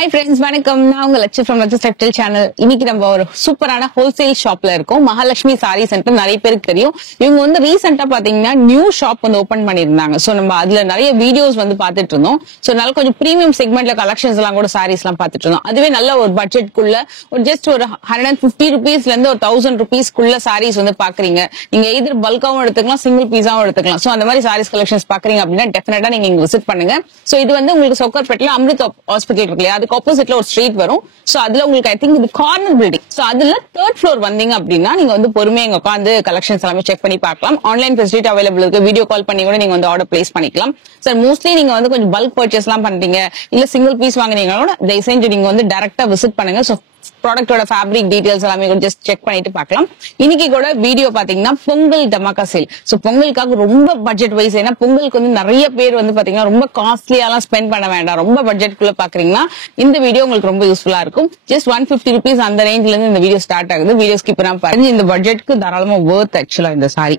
Hi friends, வணக்கம். நான் உங்க Lakshu from Lakshu textile channel. இன்னைக்கு நம்ம ஒரு சூப்பரான ஹோல்சேல் ஷாப்ல இருக்கோம். மகாலட்சுமி சாரி சென்டர் நிறைய பேருக்கு தெரியும். இவங்க வந்து ரீசெண்டா பாத்தீங்கன்னா நியூ ஷாப் வந்து ஓபன் பண்ணிருந்தாங்க. சோ நம்ம அதுல நிறைய வீடியோஸ் வந்து பாத்துட்டு இருந்தோம். சோ நல்ல கொஞ்சம் பிரீமியம் செக்மெண்ட்ல கலெக்ஷன்ஸ் எல்லாம் கூட சாரீஸ் எல்லாம் பாத்துட்டு இருந்தோம். அதுவே நல்ல ஒரு பட்ஜெட்குள்ள ஒரு ஜஸ்ட் ஒரு 150 rupeesல இருந்து ஒரு 1000 rupeesக்குள்ள சாரீஸ் வந்து பாக்குறீங்க. நீங்க எதிர் பல்காவும் எடுத்துக்கலாம், சிங்கிள் பீஸாவும் எடுத்துக்கலாம். சோ அந்த மாதிரி சாரீஸ் கலெக்ஷன்ஸ் பாக்குறீங்க அப்படின்னா டெஃபினட்டா நீங்க இங்க விசிட் பண்ணுங்க. சோ இது வந்து உங்களுக்கு சொக்கர்பேட்ல அமிர்த் ஹாஸ்பிட்டல் இருக்கு இல்லையா, அதுக்கு ஆப்போசிட்ல ஒரு ஸ்ட்ரீட் வரும். சோ அதுல உங்களுக்கு ஐ திங்க் இது கார்னர் பில்டிங். சோ அதுல 3rd floor வந்தீங்க அப்படின்னா நீங்க வந்து பொறுமையா இங்க உட்காந்து கலெக்ஷன்ஸ் எல்லாமே செக் பண்ணி பார்க்கலாம். ஆன்லைன் ஃபெசிலிட்டி அவைலபிள் இருக்கு. வீடியோ கால் பண்ணி கூட நீங்க வந்து ஆர்டர் பிளேஸ் பண்ணிக்கலாம். சார் மோஸ்ட்லி நீங்க வந்து கொஞ்சம் பல்க் பர்ச்சேஸ் எல்லாம் பண்றீங்க, இல்ல சிங்கிள் பீஸ் வாங்குனீங்களோட தயவு செஞ்சு நீங்க வந்து டைரக்டா விசிட் பண்ணுங்க. சோ ப்ராடக்டோட ஃபேப்ரிக் டீடைல்ஸ் எல்லாமே கூட ஜஸ்ட் செக் பண்ணிட்டு பார்க்கலாம். இன்னைக்கு கூட வீடியோ பாத்தீங்கன்னா பொங்கல் டமாக்கா சேல். சோ பொங்கலுக்காக ரொம்ப பட்ஜெட் வைஸ், ஏன்னா பொங்கலுக்கு வந்து நிறைய பேர் வந்து பாத்தீங்கன்னா ரொம்ப காஸ்ட்லியாலாம் ஸ்பெண்ட் பண்ண வேண்டாம், ரொம்ப பட்ஜெட்குள்ள பாக்குறீங்கன்னா இந்த வீடியோ உங்களுக்கு ரொம்ப யூஸ்ஃபுல்லா இருக்கும். ஜஸ்ட் 150 rupees அந்த ரேஞ்ச்ல இருந்து இந்த வீடியோ ஸ்டார்ட் ஆகுது. வீடியோ ஸ்கிப் பண்ணாம பாருங்க. இந்த பட்ஜெட்க்கு தாராளமா வொர்த் ஆக்சுவலா இந்த சாரி.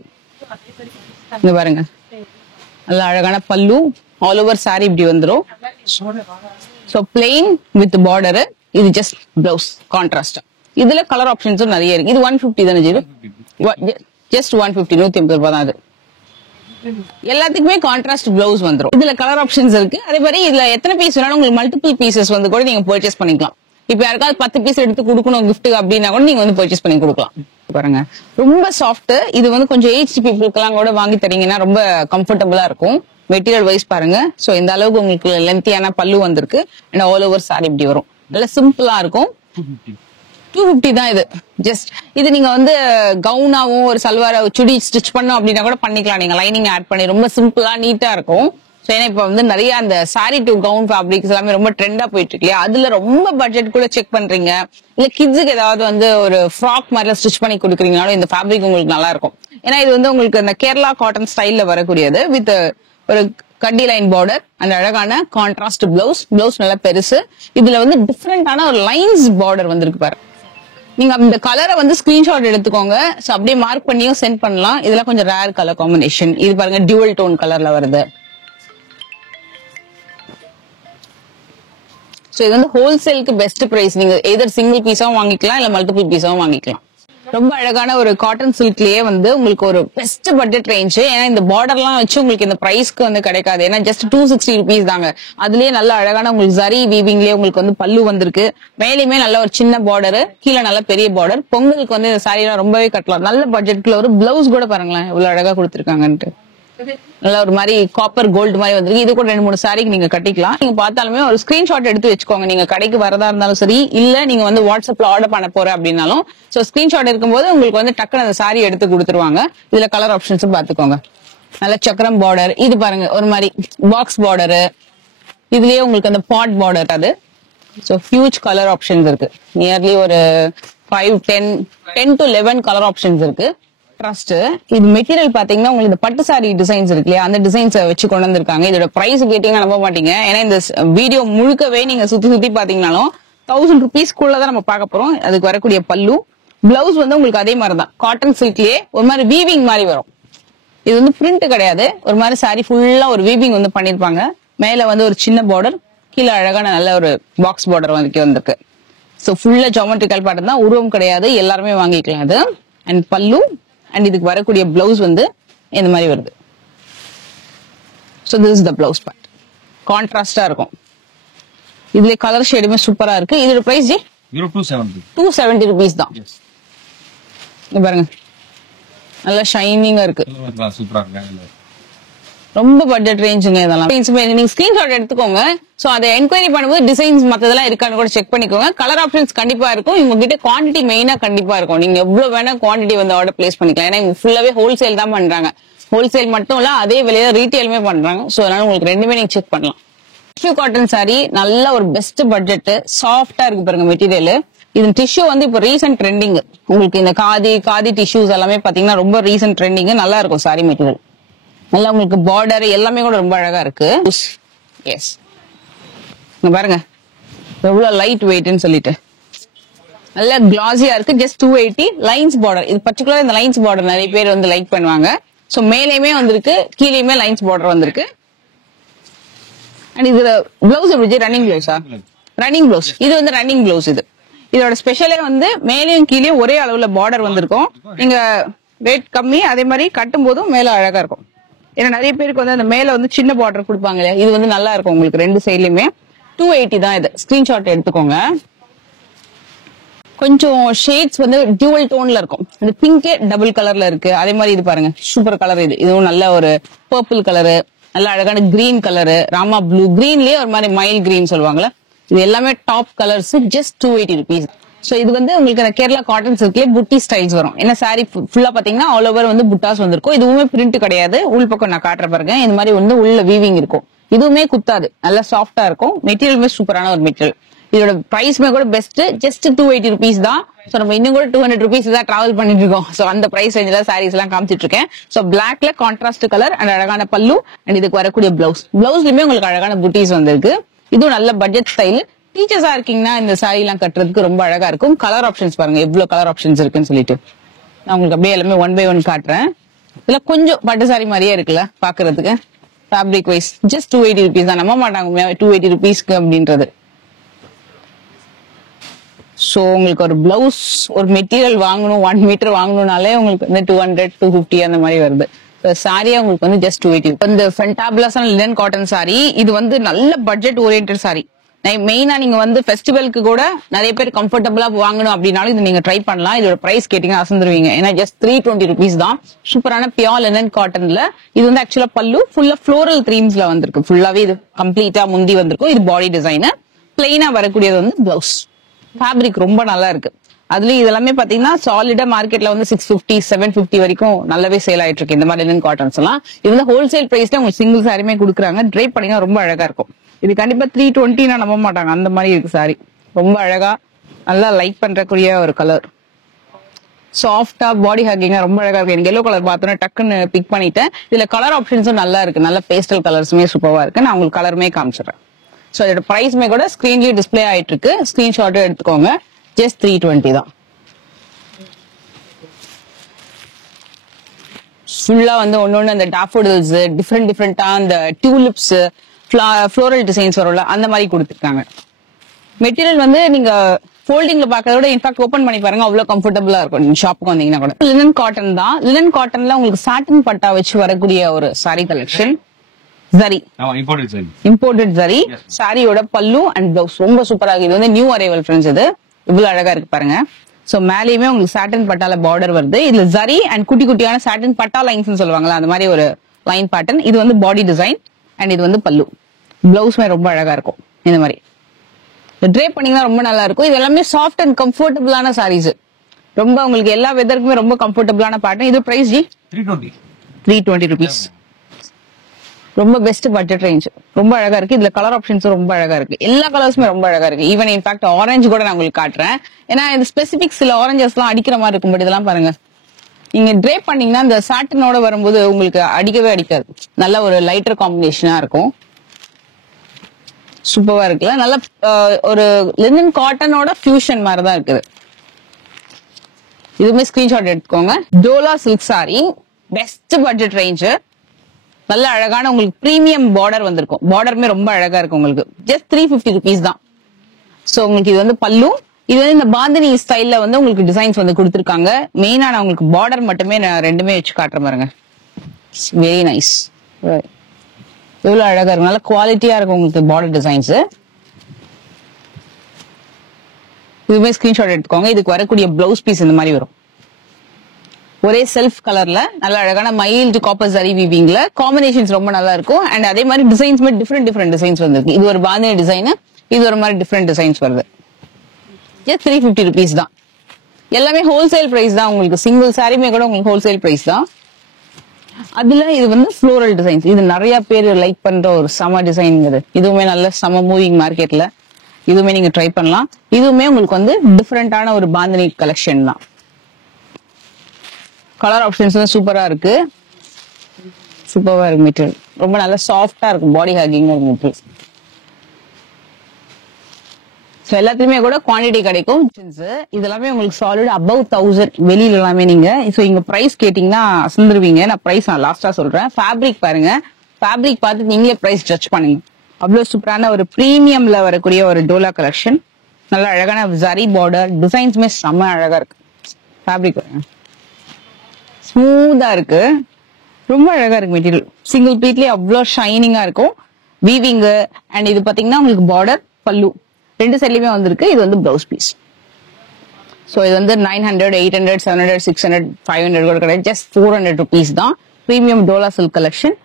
இங்க பாருங்க, நல்ல அழகான பல்லு, ஆல் ஓவர் சாரி இப்படி வந்துரும். So plain with border. இது ஜஸ்ட் பிளவுஸ் கான்ட்ராஸ்ட். இதுல கலர் ஆப்ஷன்ஸும் நிறைய இருக்கு. இது 150 தானே ஜீரோ, ஜஸ்ட் 150, 150 ரூபாய் தான். அது எல்லாத்துக்குமே கான்ட்ராஸ்ட் பிளவுஸ் வந்துரும். இதுல கலர் ஆப்ஷன்ஸ் இருக்கு. அதே மாதிரி இதுல எத்தனை பீஸ் வேணாலும் உங்களுக்கு மல்டிபிள் பீசஸ் வந்து கூட நீங்க பர்ச்சேஸ் பண்ணிக்கலாம். இப்ப யாருக்காவது 10 பீஸ் எடுத்து கொடுக்கணும் கிஃப்ட் அப்படின்னா கூட நீங்க வந்து பர்ச்சேஸ் பண்ணி கொடுக்கலாம். பாருங்க, ரொம்ப சாஃப்ட். இது வந்து கொஞ்சம் ஏஜ் பீப்புளுக்கு எல்லாம் கூட வாங்கி தரீங்கன்னா ரொம்ப கம்ஃபர்டபுளா இருக்கும். மெட்டீரியல் வைஸ் பாருங்க. சோ இந்த அளவுக்கு உங்களுக்கு லென்த்தியான பல்லு வந்திருக்கு. அண்ட் ஆல் ஓவர் சாரி இப்படி வரும். நல்ல சிம்பிளா இருக்கும். 250 தான் இது. ஜஸ்ட் இது நீங்க வந்து கவுனாவும் ஒரு சல்வார சுடி ஸ்டிச் பண்ணும் அப்படின்னா கூட பண்ணிக்கலாம். நீங்க லைனிங் ஆட் பண்ணி ரொம்ப சிம்பிளா நீட்டா இருக்கும். ஏன்னா இப்ப வந்து நிறைய அந்த சாரி டு கவுன் ஃபேப்ரிக்ஸ் எல்லாமே ரொம்ப ட்ரெண்டா போயிட்டு இருக்கு இல்லையா, அதுல ரொம்ப பட்ஜெட் கூட செக் பண்றீங்க, இல்ல கிட்ஸுக்கு ஏதாவது வந்து ஒரு ஃப்ராக் மாதிரி ஸ்டிச் பண்ணி கொடுக்குறீங்கனாலும் இந்த ஃபேப்ரிக் உங்களுக்கு நல்லா இருக்கும். ஏன்னா இது வந்து உங்களுக்கு இந்த கேரளா காட்டன் ஸ்டைல்ல வரக்கூடியது வித் ஒரு கட்டி லைன் பார்டர், அந்த அழகான கான்ட்ராஸ்ட் பிளவுஸ். பிளவுஸ் நல்லா பெருசு. இதுல வந்து டிஃபரெண்டான ஒரு லைன்ஸ் பார்டர் வந்திருக்கு பாரு. நீங்க இந்த கலரை வந்து ஸ்கிரீன்ஷாட் எடுத்துக்கோங்க. சோ அப்படியே மார்க் பண்ணியும் சென்ட் பண்ணலாம். இதெல்லாம் கொஞ்சம் ரேர் கலர் காம்பினேஷன். இது பாருங்க, டியூவல் டோன் கலர்ல வருது. சோ இது வந்து ஹோல்சேலுக்கு பெஸ்ட் பிரைஸ். நீங்க எதர் சிங்கிள் பீஸாவும் வாங்கிக்கலாம், இல்ல மல்டிபிள் பீஸாவும் வாங்கிக்கலாம். ரொம்ப அழகான ஒரு காட்டன் சில்க்லயே வந்து உங்களுக்கு ஒரு பெஸ்ட் பட்ஜெட் ரேஞ்ச். ஏன்னா இந்த பார்டர்லாம் வச்சு உங்களுக்கு இந்த பிரைஸ்க்கு வந்து கிடைக்காது. ஏன்னா ஜஸ்ட் 260 rupees தாங்க. அதுலயே நல்ல அழகான உங்களுக்கு ஜரி வீவிங்லயே உங்களுக்கு வந்து பல்லு வந்திருக்கு. மேலேயுமே நல்ல ஒரு சின்ன பார்டர், கீழே நல்ல பெரிய பார்டர். பொங்கலுக்கு வந்து இந்த சாரி எல்லாம் ரொம்பவே கட்டலாம். நல்ல பட்ஜெட்ல ஒரு பிளவுஸ் கூட பாருங்களேன் இவ்வளவு அழகா கொடுத்திருக்காங்கன்ட்டு. நல்ல ஒரு மாதிரி காப்பர் கோல்டு மாதிரி வந்திருக்கு. இது கூட 2-3 சாரிக்கு நீங்க கட்டிக்கலாம். நீங்க பார்த்தாலுமே ஒரு ஸ்கிரீன்ஷாட் எடுத்து வச்சுக்கோங்க. நீங்க கடைக்கு வரதா இருந்தாலும் சரி, இல்ல நீங்க வந்து வாட்ஸ்அப்ல ஆர்டர் பண்ண போற அப்படின்னாலும் சோ ஸ்கிரீன்ஷாட் இருக்கும்போது உங்களுக்கு வந்து டக்குனு அந்த சாரி எடுத்து கொடுத்துருவாங்க. இதுல கலர் ஆப்ஷன்ஸும் பாத்துக்கோங்க. நல்ல சக்கரம் பார்டர். இது பாருங்க ஒரு மாதிரி பாக்ஸ் பார்டர். இதுலயே உங்களுக்கு அந்த பாட் பார்டர். அது சோ ஹியூஜ் கலர் ஆப்ஷன்ஸ் இருக்கு. நியர்லி ஒரு 10 to 11 கலர் ஆப்ஷன்ஸ் இருக்கு. ட்ரஸ்ட். இது மெட்டீரியல் பாத்தீங்கன்னா உங்களுக்கு இந்த பட்டு சாரி டிசைன்ஸ் இருக்கு இல்லையா, அந்த டிசைன்ஸ் வச்சு கொண்டு வந்திருக்காங்க. இதோட பிரைஸ் கேட்டீங்கன்னா நம்ப மாட்டீங்க. ஏன்னா இந்த வீடியோ முழுக்கவே நீங்க சுத்தி பாத்தீங்கன்னாலும் 1000 rupeesக்குள்ளதான் நம்ம பார்க்க போறோம். அதுக்கு வரக்கூடிய பல்லு, பிளவுஸ் வந்து உங்களுக்கு அதே மாதிரிதான் காட்டன் சில்க்லயே ஒரு மாதிரி வீவிங் மாதிரி வரும். இது வந்து பிரிண்ட் கிடையாது. ஒரு மாதிரி சாரி ஃபுல்லா ஒரு வீவிங் வந்து பண்ணிருப்பாங்க. மேல வந்து ஒரு சின்ன பார்டர், கீழே அழகான நல்ல ஒரு பாக்ஸ் பார்டர் வந்திருக்கு. சோ ஃபுல்லா ஜாமெட்ரிக்கல் பேட்டர்ன் தான், உருவம் கிடையாது. எல்லாருமே வாங்கிக்கலாம் அது. அண்ட் பல்லு அண்ட் இதுக்கு வரக்கூடிய பிளவுஸ் வந்து இந்த மாதிரி வருது. So this is the blouse part. கான்ட்ராஸ்டா இருக்கும். இதுல கலர் ஷேடுமே சூப்பரா இருக்கு. இதோட பிரைஸ் 270 rupees தான். இங்க பாருங்க, நல்லா ஷைனிங்கா இருக்கு. சூப்பரா இருக்கு. ரொம்ப பட்ஜெட் ரேஞ்சுங்க இதெல்லாம். நீங்க ஸ்கிரீன்ஷாட் எடுத்துக்கோங்க. சோ அதை என்கொயரி பண்ணும்போது டிசைன்ஸ் மத்ததெல்லாம் இருக்கான்னு கூட செக் பண்ணிக்கோங்க. கலர் ஆப்ஷன்ஸ் கண்டிப்பா இருக்கும். இவங்க கிட்ட குவான்டிட்டி மெயினா கண்டிப்பா இருக்கும். நீங்க எவ்வளவு வேணா குவான்டிட்டி வந்து ஆர்டர் பிளேஸ் பண்ணிக்கலாம். ஏன்னா இவங்க ஃபுல்லாவே ஹோல்சேல் தான் பண்றாங்க. ஹோல்சேல் மட்டும் இல்ல, அதே விலையில ரீட்டைலுமே பண்றாங்க. சோ அதனால உங்களுக்கு ரெண்டுமே நீங்க செக் பண்ணலாம். டிஷ்யூ காட்டன் சாரி நல்ல ஒரு பெஸ்ட் பட்ஜெட். சாஃப்டா இருக்கு பாருங்க மெட்டீரியல். இது டிஷ்யூ வந்து இப்ப ரீசன்ட் ட்ரெண்டிங். உங்களுக்கு இந்த காதி டிஷ்யூஸ் எல்லாமே பாத்தீங்கன்னா ரொம்ப ரீசன்ட் ட்ரெண்டிங். நல்லா இருக்கும் சாரி மெட்டீரியல். நல்லா உங்களுக்கு பார்டர் எல்லாமே கூட ரொம்ப அழகா இருக்கு. எஸ், பாருங்க எவ்வளவு லைட் வெயிட்னு சொல்லிட்டு நல்ல கிளாஸியா இருக்கு. ஜஸ்ட் 280. Lines border. இது பர்டிகுலர் இந்த லைன்ஸ் பார்டர் நிறைய பேர் வந்து லைக் பண்ணுவாங்க. சோ மேலேயுமே வந்திருக்கு, கீழேயுமே லைன்ஸ் பார்டர் வந்திருக்கு. அண்ட் இதுல பிளவுஸ் எப்படி ரன்னிங் பிளவுஸா? Running blouse. இது வந்து ரன்னிங் ப்ளவுஸ். இதோட ஸ்பெஷலே வந்து மேலேயும் கீழே ஒரே அளவுல பார்டர் வந்திருக்கும். நீங்க வெயிட் கம்மி, அதே மாதிரி கட்டும் போதும் மேல அழகா இருக்கும். ஏன்னா நிறைய பேருக்கு வந்து அந்த மேல வந்து சின்ன பார்டர் கொடுப்பாங்க இல்லையா, இது வந்து நல்லா இருக்கும் உங்களுக்கு ரெண்டு சைட்லயுமே. 280 தான் இது. ஸ்கிரீன்ஷாட் எடுத்துக்கோங்க. கொஞ்சம் ஷேட்ஸ் வந்து டியூவல் டோன்ல இருக்கும். இந்த பிங்கே டபுள் கலர்ல இருக்கு. அதே மாதிரி இது பாருங்க, சூப்பர் கலர். இதுவும் நல்ல ஒரு பர்பிள் கலரு, நல்ல அழகான கிரீன் கலரு, ராமா ப்ளூ, கிரீன்லயே ஒரு மாதிரி மைல் கிரீன் சொல்லுவாங்கல்ல, இது எல்லாமே top colours. Just 280 rupees. So இது வந்து உங்களுக்கு அந்த கேரளா காட்டன் சில்க்லயே புட்டி ஸ்டைல்ஸ் வரும். ஏன்னா சாரி ஃபுல்லா பாத்தீங்கன்னா ஆல் ஓவர் வந்து புட்டாஸ் வந்திருக்கும். இதுவுமே பிரிண்ட் கிடையாது. உள் பக்கம் நான் காட்டுற பாருங்க, இந்த மாதிரி வந்து உள்ள வீவிங் இருக்கும். இதுவுமே குத்தாது, நல்லா சாஃப்டா இருக்கும். மெட்டீரியலுமே சூப்பரான ஒரு மெட்டீரியல். இதோட பிரைஸ்மே கூட பெஸ்ட். ஜஸ்ட் 280 rupees தான். சோ நம்ம இன்னும் கூட 200 rupees தான் டிராவல் பண்ணிட்டு இருக்கோம். சோ அந்த பிரைஸ் ரேஞ்சில சாரீஸ் எல்லாம் காமிச்சிட்டு இருக்கேன். சோ பிளாக்ல கான்ட்ராஸ்ட் கலர் அண்ட் அழகான பல்லு அண்ட் இதுக்கு வரக்கூடிய பிளவுஸ். பிளவுஸ்லயுமே உங்களுக்கு அழகான புட்டிஸ் வந்திருக்கு. இதுவும் நல்ல பட்ஜெட் ஸ்டைல். டீச்சர்ஸா இருக்கீங்கன்னா இந்த சாரி எல்லாம் கட்டுறதுக்கு ரொம்ப அழகா இருக்கும். கலர் ஆப்ஷன்ஸ் பாருங்க, எவ்வளவு கலர் ஆப்ஷன்ஸ் இருக்குன்னு சொல்லிட்டு நான் உங்களுக்கு அப்படியே எல்லாமே 1 by 1 காட்டுறேன். இதுல கொஞ்சம் பட்டு சாரி மாதிரியே இருக்குல்ல பாக்குறதுக்கு. ஃபேப்ரிக் வைஸ் ஜஸ்ட் 280 rupees தான். நம்ப மாட்டாங்க 280 rupeesக்கு அப்படின்றது. சோ உங்களுக்கு ஒரு பிளவுஸ், ஒரு மெட்டீரியல் வாங்கணும், 1 மீட்டர் வாங்கணும்னாலே உங்களுக்கு வந்து 200 250 அந்த மாதிரி வருது. சாரியா உங்களுக்கு வந்து ஜஸ்ட் 280. இந்த ஃபென்டாபிளஸான லினன் காட்டன் சாரி, இது வந்து நல்ல பட்ஜெட் ஓரியன்டட் சாரி. மெயினா நீங்க வந்து ஃபெஸ்டிவலுக்கு கூட நிறைய பேர் கம்ஃபர்டபுளா வாங்கணும் அப்படின்னாலும் இது நீங்க ட்ரை பண்ணலாம். இதோட பிரைஸ் கேட்டீங்கன்னா அசந்துருவீங்க. ஏன்னா ஜஸ்ட் 320 rupees தான். சூப்பரான பியோர் லினன் காட்டன்ல. இது வந்து ஆக்சுவலா பல்லு ஃபுல்லா ஃப்ளோரல் த்ரீம்ஸ்ல வந்திருக்கு. ஃபுல்லாவே இது கம்ப்ளீட்டா முந்தி வந்திருக்கும். இது பாடி டிசைன். பிளெயினா வரக்கூடியது வந்து பிளவுஸ். ஃபேப்ரிக் ரொம்ப நல்லா இருக்கு. அதுலயும் இதெல்லாமே பாத்தீங்கன்னா சாலிடா மார்க்கெட்ல வந்து 650 750 வரைக்கும் நல்லாவே சேல் ஆயிட்டு இருக்கு இந்த மாதிரி லினன் காட்டன்ஸ் எல்லாம். இது வந்து ஹோல்சேல் பிரைஸ்ல உங்களுக்கு சிங்கிள் சாரியுமே கொடுக்குறாங்க. ட்ரைப் பண்ணீங்கன்னா ரொம்ப அழகா இருக்கும். இது கண்டிப்பா 320 நம்ப மாட்டாங்க, அந்த மாதிரி இருக்கு சாரி. ரொம்ப அழகா நல்லா லைக் பண்றக்கூடிய ஒரு கலர். சாஃப்டா பாடி ஹக்கிங்கா ரொம்ப அழகா இருக்கு. எனக்கு எல்லோ கலர் பார்த்தோன்னா டக்குன்னு பிக் பண்ணிட்டேன். இதுல கலர் ஆப்ஷன்ஸும் நல்லா இருக்கு. நல்ல பேஸ்டல் கலர்ஸுமே சூப்பரா இருக்கு. நான் உங்களுக்கு கலருமே காமிச்சிடுறேன். சோ இதோட பிரைஸ்மே கூட ஸ்கிரீன்லயே டிஸ்பிளே ஆயிட்டு இருக்கு. ஸ்கிரீன்ஷாட் எடுத்துக்கோங்க. ஜஸ்ட் 320 தான். ஃபுல்லா வந்து ஒன்னொன்னு அந்த டாஃபோடில்ஸ், டிஃப்ரெண்டா அந்த டியூலிப்ஸ், ஃப்ளோரல் டிசைன்ஸ் வரும்ல, அந்த மாதிரி கொடுத்துருக்காங்க. மெட்டீரியல் வந்து நீங்க ஃபோல்டிங்ல பாக்கிறத விட இன்ஃபேக்ட் ஓபன் பண்ணி பாருங்க, அவ்வளவு கம்ஃபர்டபுளா இருக்கும். நீங்க ஷாப்புக்கு வந்தீங்கன்னா கூட. லினன் காட்டன் தான். லினன் காட்டன்ல உங்களுக்கு சாட்டின் பட்டா வச்சு வரக்கூடிய ஒரு sorry collection. Zari, imported zari. சாரியோட பல்லு அண்ட் பிளவுஸ் ரொம்ப சூப்பரா இருக்கு. இது வந்து நியூ அரைவல் ஃப்ரெண்ட்ஸ். இது இவ்வளவு அழகா இருக்கு பாருங்க. சோ மேலேயுமே உங்களுக்கு சாட்டின் பட்டால பார்டர் வருது. இதுல ஜரி அண்ட் குட்டி குட்டியான சாட்டின் பட்டா லைன்ஸ் சொல்லுவாங்களா, அந்த மாதிரி ஒரு லைன் பேட்டர்ன். இது வந்து பாடி டிசைன் அண்ட் இது வந்து பல்லு. பிளவுஸ்மே ரொம்ப அழகா இருக்கும். இந்த மாதிரி ட்ரேப் பண்ணீங்கன்னா ரொம்ப நல்லா இருக்கும். இது எல்லாமே சாஃப்ட் அண்ட் கம்ஃபர்டபுளான சாரீஸ். ரொம்ப உங்களுக்கு எல்லா வெதருக்குமே ரொம்ப கம்ஃபர்டபுளான பேட்டர்ன். இது பிரைஸ் ஜி 320 rupees. ரொம்ப பெஸ்ட் பட்ஜெட் ரேஞ்ச். ரொம்ப அழகா இருக்கு. இதுல கலர் ஆப்ஷன்ஸ் ரொம்ப அழகா இருக்கு. எல்லா கலர்ஸுமே ரொம்ப அழகா இருக்கு. ஈவன் இன்ஃபேக்ட் ஆரஞ்சு கூட நான் உங்களுக்கு காட்டுறேன். ஏன்னா இந்த ஸ்பெசிபிக் சில ஆரஞ்சஸ் எல்லாம் அடிக்கிற மாதிரி இருக்கும். பட் இதெல்லாம் பாருங்க, நீங்க ட்ரேப் பண்ணீங்கன்னா இந்த சாட்டினோட வரும்போது உங்களுக்கு அடிக்கவே அடிக்காது. நல்ல ஒரு லைட்டர் காம்பினேஷனா இருக்கும். சூப்பரா இருக்குல்ல. நல்ல ஒரு லினன் காட்டனோட ஃபியூஷன் மாதிரி தான் இருக்குது. இதுவுமே ஸ்கிரீன்ஷாட் எடுத்துக்கோங்க. Dola silk sorry, best budget range. நல்ல அழகான உங்களுக்கு பிரீமியம் பார்டர் வந்திருக்கும். பார்டருமே ரொம்ப அழகா இருக்கும். உங்களுக்கு ஜஸ்ட் 350 rupees தான். சோ உங்களுக்கு இது வந்து பல்லு. இது வந்து இந்த பாந்தினி ஸ்டைல்ல வந்து உங்களுக்கு டிசைன்ஸ் வந்து கொடுத்துருக்காங்க. மெயினா நான் உங்களுக்கு பார்டர் மட்டுமே நான் ரெண்டுமே வச்சு காட்டுற பாருங்க. Very nice. எவ்வளவு அழகா இருக்கும். நல்ல குவாலிட்டியா இருக்கும் உங்களுக்கு பார்டர் டிசைன்ஸ். இதுவுமே ஸ்கிரீன்ஷாட் எடுத்துக்கோங்க. இதுக்கு வரக்கூடிய பிளவுஸ் பீஸ் இந்த மாதிரி வரும். ஒரே செல்ஃப் கலர்ல நல்ல அழகான மைல்டு காப்பர் ஜரி வீவிங்ல காம்பினேஷன்ஸ் ரொம்ப நல்லா இருக்கும். அண்ட் அதே மாதிரி டிசைன்ஸ்மே டிஃப்ரெண்ட் டிசைன்ஸ் வந்திருக்கு. இது ஒரு பாந்தினி டிசைன், இது ஒரு மாதிரி டிஃப்ரெண்ட் டிசைன்ஸ் வருது. ஜஸ்ட் 350 rupees தான். எல்லாமே ஹோல்சேல் பிரைஸ் தான். உங்களுக்கு சிங்கிள் சாரியுமே கூட உங்களுக்கு ஹோல்சேல் பிரைஸ் தான். அதுல இது வந்து ஃப்ளோரல் டிசைன்ஸ். இது நிறைய பேர் லைக் பண்ற ஒரு சம டிசைன். இதுவுமே நல்ல சம மூவிங் மார்க்கெட்ல. இதுவுமே நீங்க ட்ரை பண்ணலாம். இதுவுமே உங்களுக்கு வந்து டிஃப்ரெண்டான ஒரு பாந்தினி கலெக்ஷன் தான். கலர் ஆப்ஷன்ஸ் சூப்பரா இருக்கு. சூப்பரா இருக்கு மெட்டீரியல். ரொம்ப நல்லா சாஃப்டா இருக்கும். பாடி ஹக்கிங் ஒரு மெட்டீரியல். எல்லாத்துலயுமே கூட குவான்டிட்டி கிடைக்கும். இதெல்லாமே உங்களுக்கு சாலிட் அபவ் 1000 வெளியில எல்லாமே. நீங்க சோ இங்க பிரைஸ் கேட்டீங்கன்னா அசந்துருவீங்க. நான் பிரைஸ் லாஸ்டா சொல்றேன். ஃபேப்ரிக் பாருங்க. ஃபேப்ரிக் பார்த்து நீங்களே பிரைஸ் ஜட்ஜ் பண்ணுங்க. அவ்வளவு சூப்பரான ஒரு பிரீமியம்ல வரக்கூடிய ஒரு டோலா கலெக்ஷன். நல்ல அழகான ஜரி பார்டர், டிசைன்ஸுமே செம்ம அழகா இருக்கு. ஃபேப்ரிக் ஸ்மூத்தா இருக்கு, ரொம்ப அழகா இருக்கு மெட்டீரியல். சிங்கிள் பீட்லயே அவ்வளோ ஷைனிங்கா இருக்கும். வீவிங் அண்ட் இது பாத்தீங்கன்னா உங்களுக்கு பார்டர், பல்லு ரெண்டு சைட்லயுமே வந்திருக்கு. இது வந்து பிளவுஸ் பீஸ். ஸோ இது வந்து 900, 800, 700, 600, 500 கூட கிடையாது. ஜஸ்ட் 400 rupees தான். பிரீமியம் டோலா சில்க் கலெக்ஷன்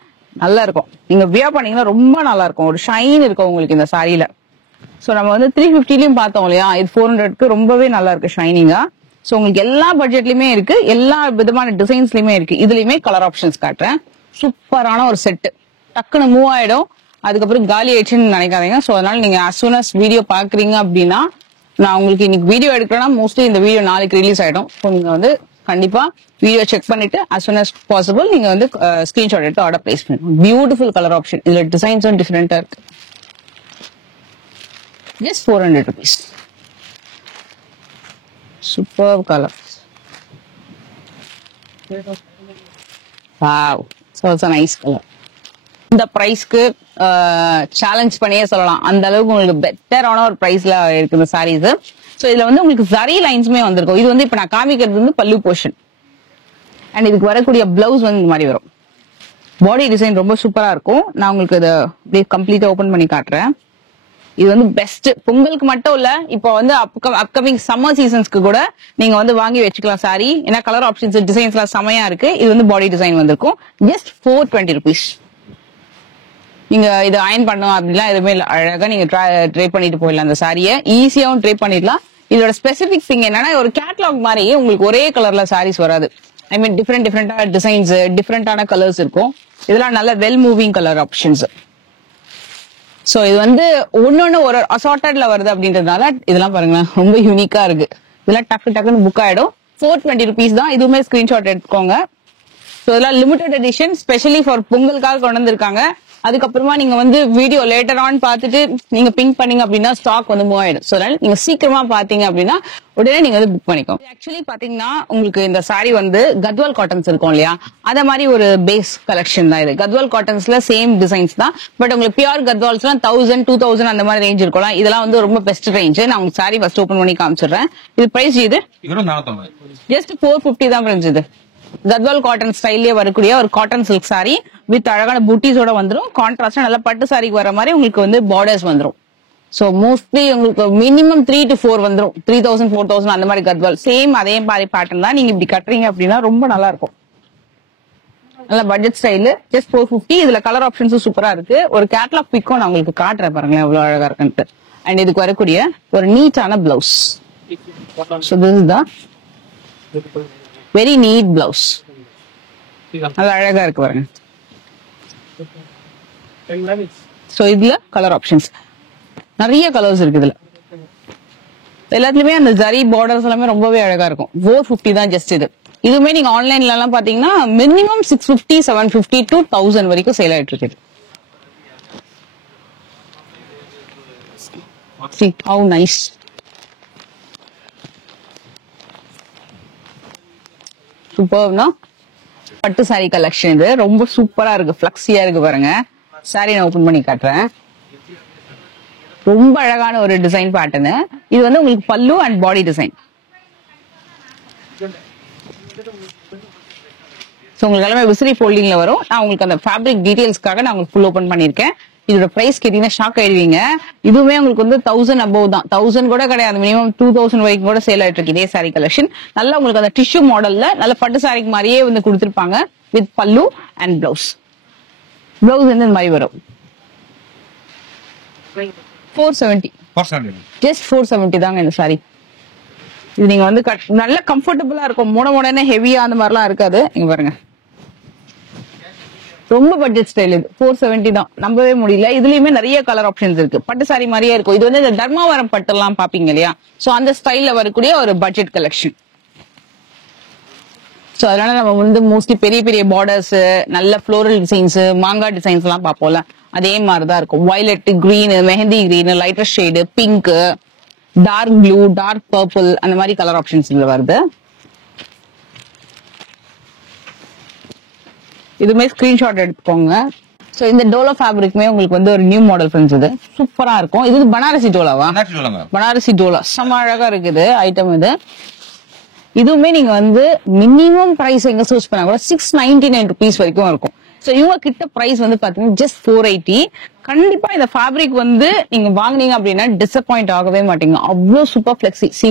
நல்லா இருக்கும். நீங்க வியர் பண்ணீங்கன்னா ரொம்ப நல்லா இருக்கும். ஒரு ஷைன் இருக்கும் உங்களுக்கு இந்த சாரியில. ஸோ நம்ம வந்து 350லயும் பார்த்தோம் இல்லையா, இது 400க்கு ரொம்பவே நல்லா இருக்கு ஷைனிங்கா. ஸோ உங்களுக்கு எல்லா பட்ஜெட்லயுமே இருக்கு, எல்லா விதமான டிசைன்ஸ்லயுமே இருக்கு. இதுலயுமே கலர் ஆப்ஷன்ஸ் காட்டுறேன். சூப்பரான ஒரு செட், டக்குன்னு மூவ் ஆயிடும், அதுக்கப்புறம் காலி ஆயிடுச்சுன்னு நினைக்காதீங்க. ஸோ அதனால நீங்க as soon as வீடியோ பாக்குறீங்க அப்படின்னா, நான் உங்களுக்கு இன்னைக்கு வீடியோ எடுக்கிறேன்னா மோஸ்ட்லி இந்த வீடியோ நாளைக்கு ரிலீஸ் ஆயிடும். ஸோ நீங்க வந்து கண்டிப்பா வீடியோ செக் பண்ணிட்டு as soon as possible நீங்க வந்து ஸ்கிரீன்ஷாட் எடுத்து ஆர்டர் பிளேஸ் பண்ணுங்க. Beautiful colour option. இதுல டிசைன்ஸும் டிஃபரெண்டா இருக்கு. Just 400 rupees. Super colour. Wow, so it's a nice color. இந்த பிரைஸ்க்கு சேலஞ்ச் பண்ணியே சொல்லலாம், அந்த அளவுக்கு உங்களுக்கு பெட்டரான ஒரு பிரைஸ்ல இருக்கு இந்த சாரீஸ். சோ இதுல வந்து உங்களுக்கு ஜரி லைன்ஸுமே வந்திருக்கும். இது வந்து இப்ப நான் காமிக்கிறது வந்து பல்லு போர்ஷன், அண்ட் இதுக்கு வரக்கூடிய பிளவுஸ் வந்து இந்த மாதிரி வரும். பாடி டிசைன் ரொம்ப சூப்பரா இருக்கும். நான் உங்களுக்கு இதை கம்ப்ளீட்டா ஓபன் பண்ணி காட்டுறேன். இது வந்து பெஸ்ட், பொங்கலுக்கு மட்டும் இல்ல, இப்போ வந்து அப்கமிங் சம்மர் சீசன்ஸ்க்கு கூட நீங்க வந்து வாங்கி வச்சுக்கலாம் சாரி. ஏன்னா கலர் ஆப்ஷன்ஸ், டிசைன்ஸ் எல்லாம் செமையா இருக்கு. இது வந்து பாடி டிசைன் வந்திருக்கும். Just 420 rupees. நீங்க இது அயன் பண்ணோம் அப்படிலாம் எதுவுமே இல்ல, அழகா நீங்க ட்ரை பண்ணிட்டு போயிடலாம். அந்த சாரியை ஈஸியாவும் ட்ரை பண்ணிடலாம். இதோட ஸ்பெசிபிக் திங் என்னன்னா, ஒரு கேட்லாக் மாதிரி உங்களுக்கு ஒரே கலர்ல சாரீஸ் வராது. ஐ மீன் டிஃப்ரெண்டா டிசைன்ஸ், டிஃப்ரெண்டான கலர்ஸ் இருக்கும். இதெல்லாம் நல்ல well moving colour options. So இது வந்து ஒன்னொன்னு ஒரு அசார்ட்டட்ல வருது அப்படின்றதுனால இதெல்லாம் பாருங்களேன், ரொம்ப யூனிக்கா இருக்கு. இதெல்லாம் டக்குன்னு புக் ஆயிடும். 420 rupees தான். இதுவுமே ஸ்கிரீன்ஷாட் எடுத்துக்கோங்க. சோ இதெல்லாம் லிமிடெட் எடிஷன், ஸ்பெஷலி ஃபார் பொங்கலுக்காக கொண்டு வந்திருக்காங்க. அதுக்கப்புறமா நீங்க வந்து வீடியோ லேட்டர் ஆன் பார்த்துட்டு நீங்க பிங்க் பண்ணீங்க அப்படின்னா ஸ்டாக் வந்து மூவ் ஆயிடும். ஸோ அதனால நீங்க சீக்கிரமா பாத்தீங்க அப்படின்னா உடனே நீங்க வந்து புக் பண்ணிக்கோங்க. ஆக்சுவலி பாத்தீங்கன்னா உங்களுக்கு இந்த சாரி வந்து கத்வால் காட்டன்ஸ் இருக்கும் இல்லையா, அத மாதிரி ஒரு பேஸ் கலெக்ஷன் தான் இது. கத்வால் காட்டன்ஸ்ல சேம் டிசைன்ஸ் தான், பட் உங்களுக்கு பியூர் கத்வால்ஸ் 1000, 2000 அந்த மாதிரி ரேஞ்ச் இருக்கும். இதெல்லாம் வந்து ரொம்ப பெஸ்ட் ரேஞ்ச். நான் உங்களுக்கு சாரி ஃபர்ஸ்ட் ஓபன் பண்ணி காமிச்சிடுறேன். இது பிரைஸ் இது ஜஸ்ட் 450 தான் ஃப்ரெண்ட்ஸ். இது கத்வால் காட்டன் ஸ்டைல்லே வரக்கூடிய ஒரு காட்டன் சில்க் சாரி வித் அழகான பூட்டிஸோட வந்துரும். கான்ட்ராஸ்டா நல்ல பட்டு சாரிக்கு வர மாதிரி உங்களுக்கு வந்து பார்டர்ஸ் வந்துரும். சோ மோஸ்ட்லி உங்களுக்கு மினிமம் 3 to 4 வந்துரும். 3000, 4000 அந்த மாதிரி கத்வால் சேம் அதே மாதிரி பேட்டர்ன் தான். நீங்க இப்படி கட்டுறீங்க அப்படின்னா ரொம்ப நல்லா இருக்கும். நல்ல பட்ஜெட் ஸ்டைல். ஜஸ்ட் 450. இதுல கலர் ஆப்ஷன்ஸும் சூப்பரா இருக்கு. ஒரு கேட்லாக் பிக்கும் நான் உங்களுக்கு காட்டுறேன் பாருங்களேன், எவ்வளவு அழகா இருக்குன்ட்டு. அண்ட் இதுக்கு வரக்கூடிய ஒரு நீட்டான blouse. So this is the very neat blouse. அது அழகா இருக்கு பாருங்க. சோ இதுல கலர் ஆப்ஷன்ஸ் நிறைய கலர்ஸ் இருக்கு. இதுல எல்லாத்துலயுமே அந்த ஜரி பார்டர்ஸ் எல்லாமே ரொம்பவே அழகா இருக்கும். 450 தான் ஜஸ்ட் இது. இதுவுமே நீங்க ஆன்லைன்ல எல்லாம் பாத்தீங்கன்னா மினிமம் 650, 750 to 1000 வரைக்கும் சேல் ஆயிட்டு இருக்கு. See how nice. சூப்பர்னா பட்டு சாரி கலெக்ஷன். இது ரொம்ப சூப்பரா இருக்கு, பிளக்ஸியா இருக்கு பாருங்க. சாரி நான் ஓபன் பண்ணி காட்டுறேன். ரொம்ப அழகான ஒரு டிசைன் பேட்டர்ன். இது வந்து உங்களுக்கு பல்லு அண்ட் பாடி டிசைன். உங்களுக்கு எல்லாமே விசிறி ஃபோல்டிங்ல வரும். நான் உங்களுக்கு அந்த ஃபேப்ரிக் டீடைல்ஸ்க்காக நான் உங்களுக்கு ஃபுல் ஓபன் பண்ணிருக்கேன். இதோட பிரைஸ் கேட்டீங்கன்னா ஷாக் ஆயிடுவீங்க. இதுவுமே உங்களுக்கு வந்து 1000 above தான். 1000 கூட கிடையாது, மினிமம் 2000 வரைக்கும் கூட சேல் ஆயிட்டு இருக்கு இதே சாரி கலெக்ஷன். நல்லா உங்களுக்கு அந்த டிஷ்யூ மாடல்ல நல்ல பட்டு சாரிக்கு மாதிரியே வந்து கொடுத்திருப்பாங்க வித் பல்லு அண்ட் பிளவுஸ். பிளவுஸ் வந்து இந்த மாதிரி வரும். 470. ஜஸ்ட் 470 தாங்க இந்த சாரி. இது நீங்க வந்து நல்ல கம்ஃபர்டபுளா இருக்கும். மூடனே ஹெவியா அந்த மாதிரிலாம் இருக்காது. இங்க பாருங்க, ரொம்ப பட்ஜெட் ஸ்டைல். இது 470 தான், நம்பவே முடியல. இதுலயுமே நிறைய கலர் ஆப்ஷன்ஸ் இருக்கு. பட்டு சாரி மாதிரியே இருக்கும். இது வந்து இந்த தர்மாவரம் பட்டு எல்லாம் பாப்பீங்க இல்லையா, சோ அந்த ஸ்டைல்ல வரக்கூடிய ஒரு பட்ஜெட் கலெக்ஷன். சோ அதனால நம்ம வந்து மோஸ்ட்லி பெரிய பெரிய பார்டர்ஸ், நல்ல ஃப்ளோரல் டிசைன்ஸ், மாங்கா டிசைன்ஸ் எல்லாம் பார்ப்போம்ல, அதே மாதிரிதான் இருக்கும். Violet, green, mehndi green, lighter shade, pink, dark blue, dark purple அந்த மாதிரி கலர் ஆப்ஷன்ஸ் இதுல வருது. இதுமே ஸ்கிரீன்ஷாட் எடுத்துக்கோங்க. சோ இந்த டோலா ஃபேப்ரிக்மே உங்களுக்கு வந்து ஒரு நியூ மாடல் ஃப்ரெண்ட்ஸ். இது சூப்பரா இருக்கும். இது வந்து பனாரசி டோலாவா? பனாரசி டோலா செம்ம அழகா இருக்குது ஐட்டம் இது. இதுவுமே நீங்க வந்து மினிமம் பிரைஸ் எங்க சர்ச் பண்ணா கூட 699 rupees வரைக்கும் இருக்கும். சோ இவங்க கிட்ட பிரைஸ் வந்து பாத்தீங்கன்னா ஜஸ்ட் 480. கண்டிப்பா இந்த ஃபேப்ரிக் வந்து நீங்க வாங்குனீங்க அப்படின்னா டிசப்பாயிண்ட் ஆகவே மாட்டீங்க. அவ்வளவு சூப்பர் பிளெக்ஸி. சி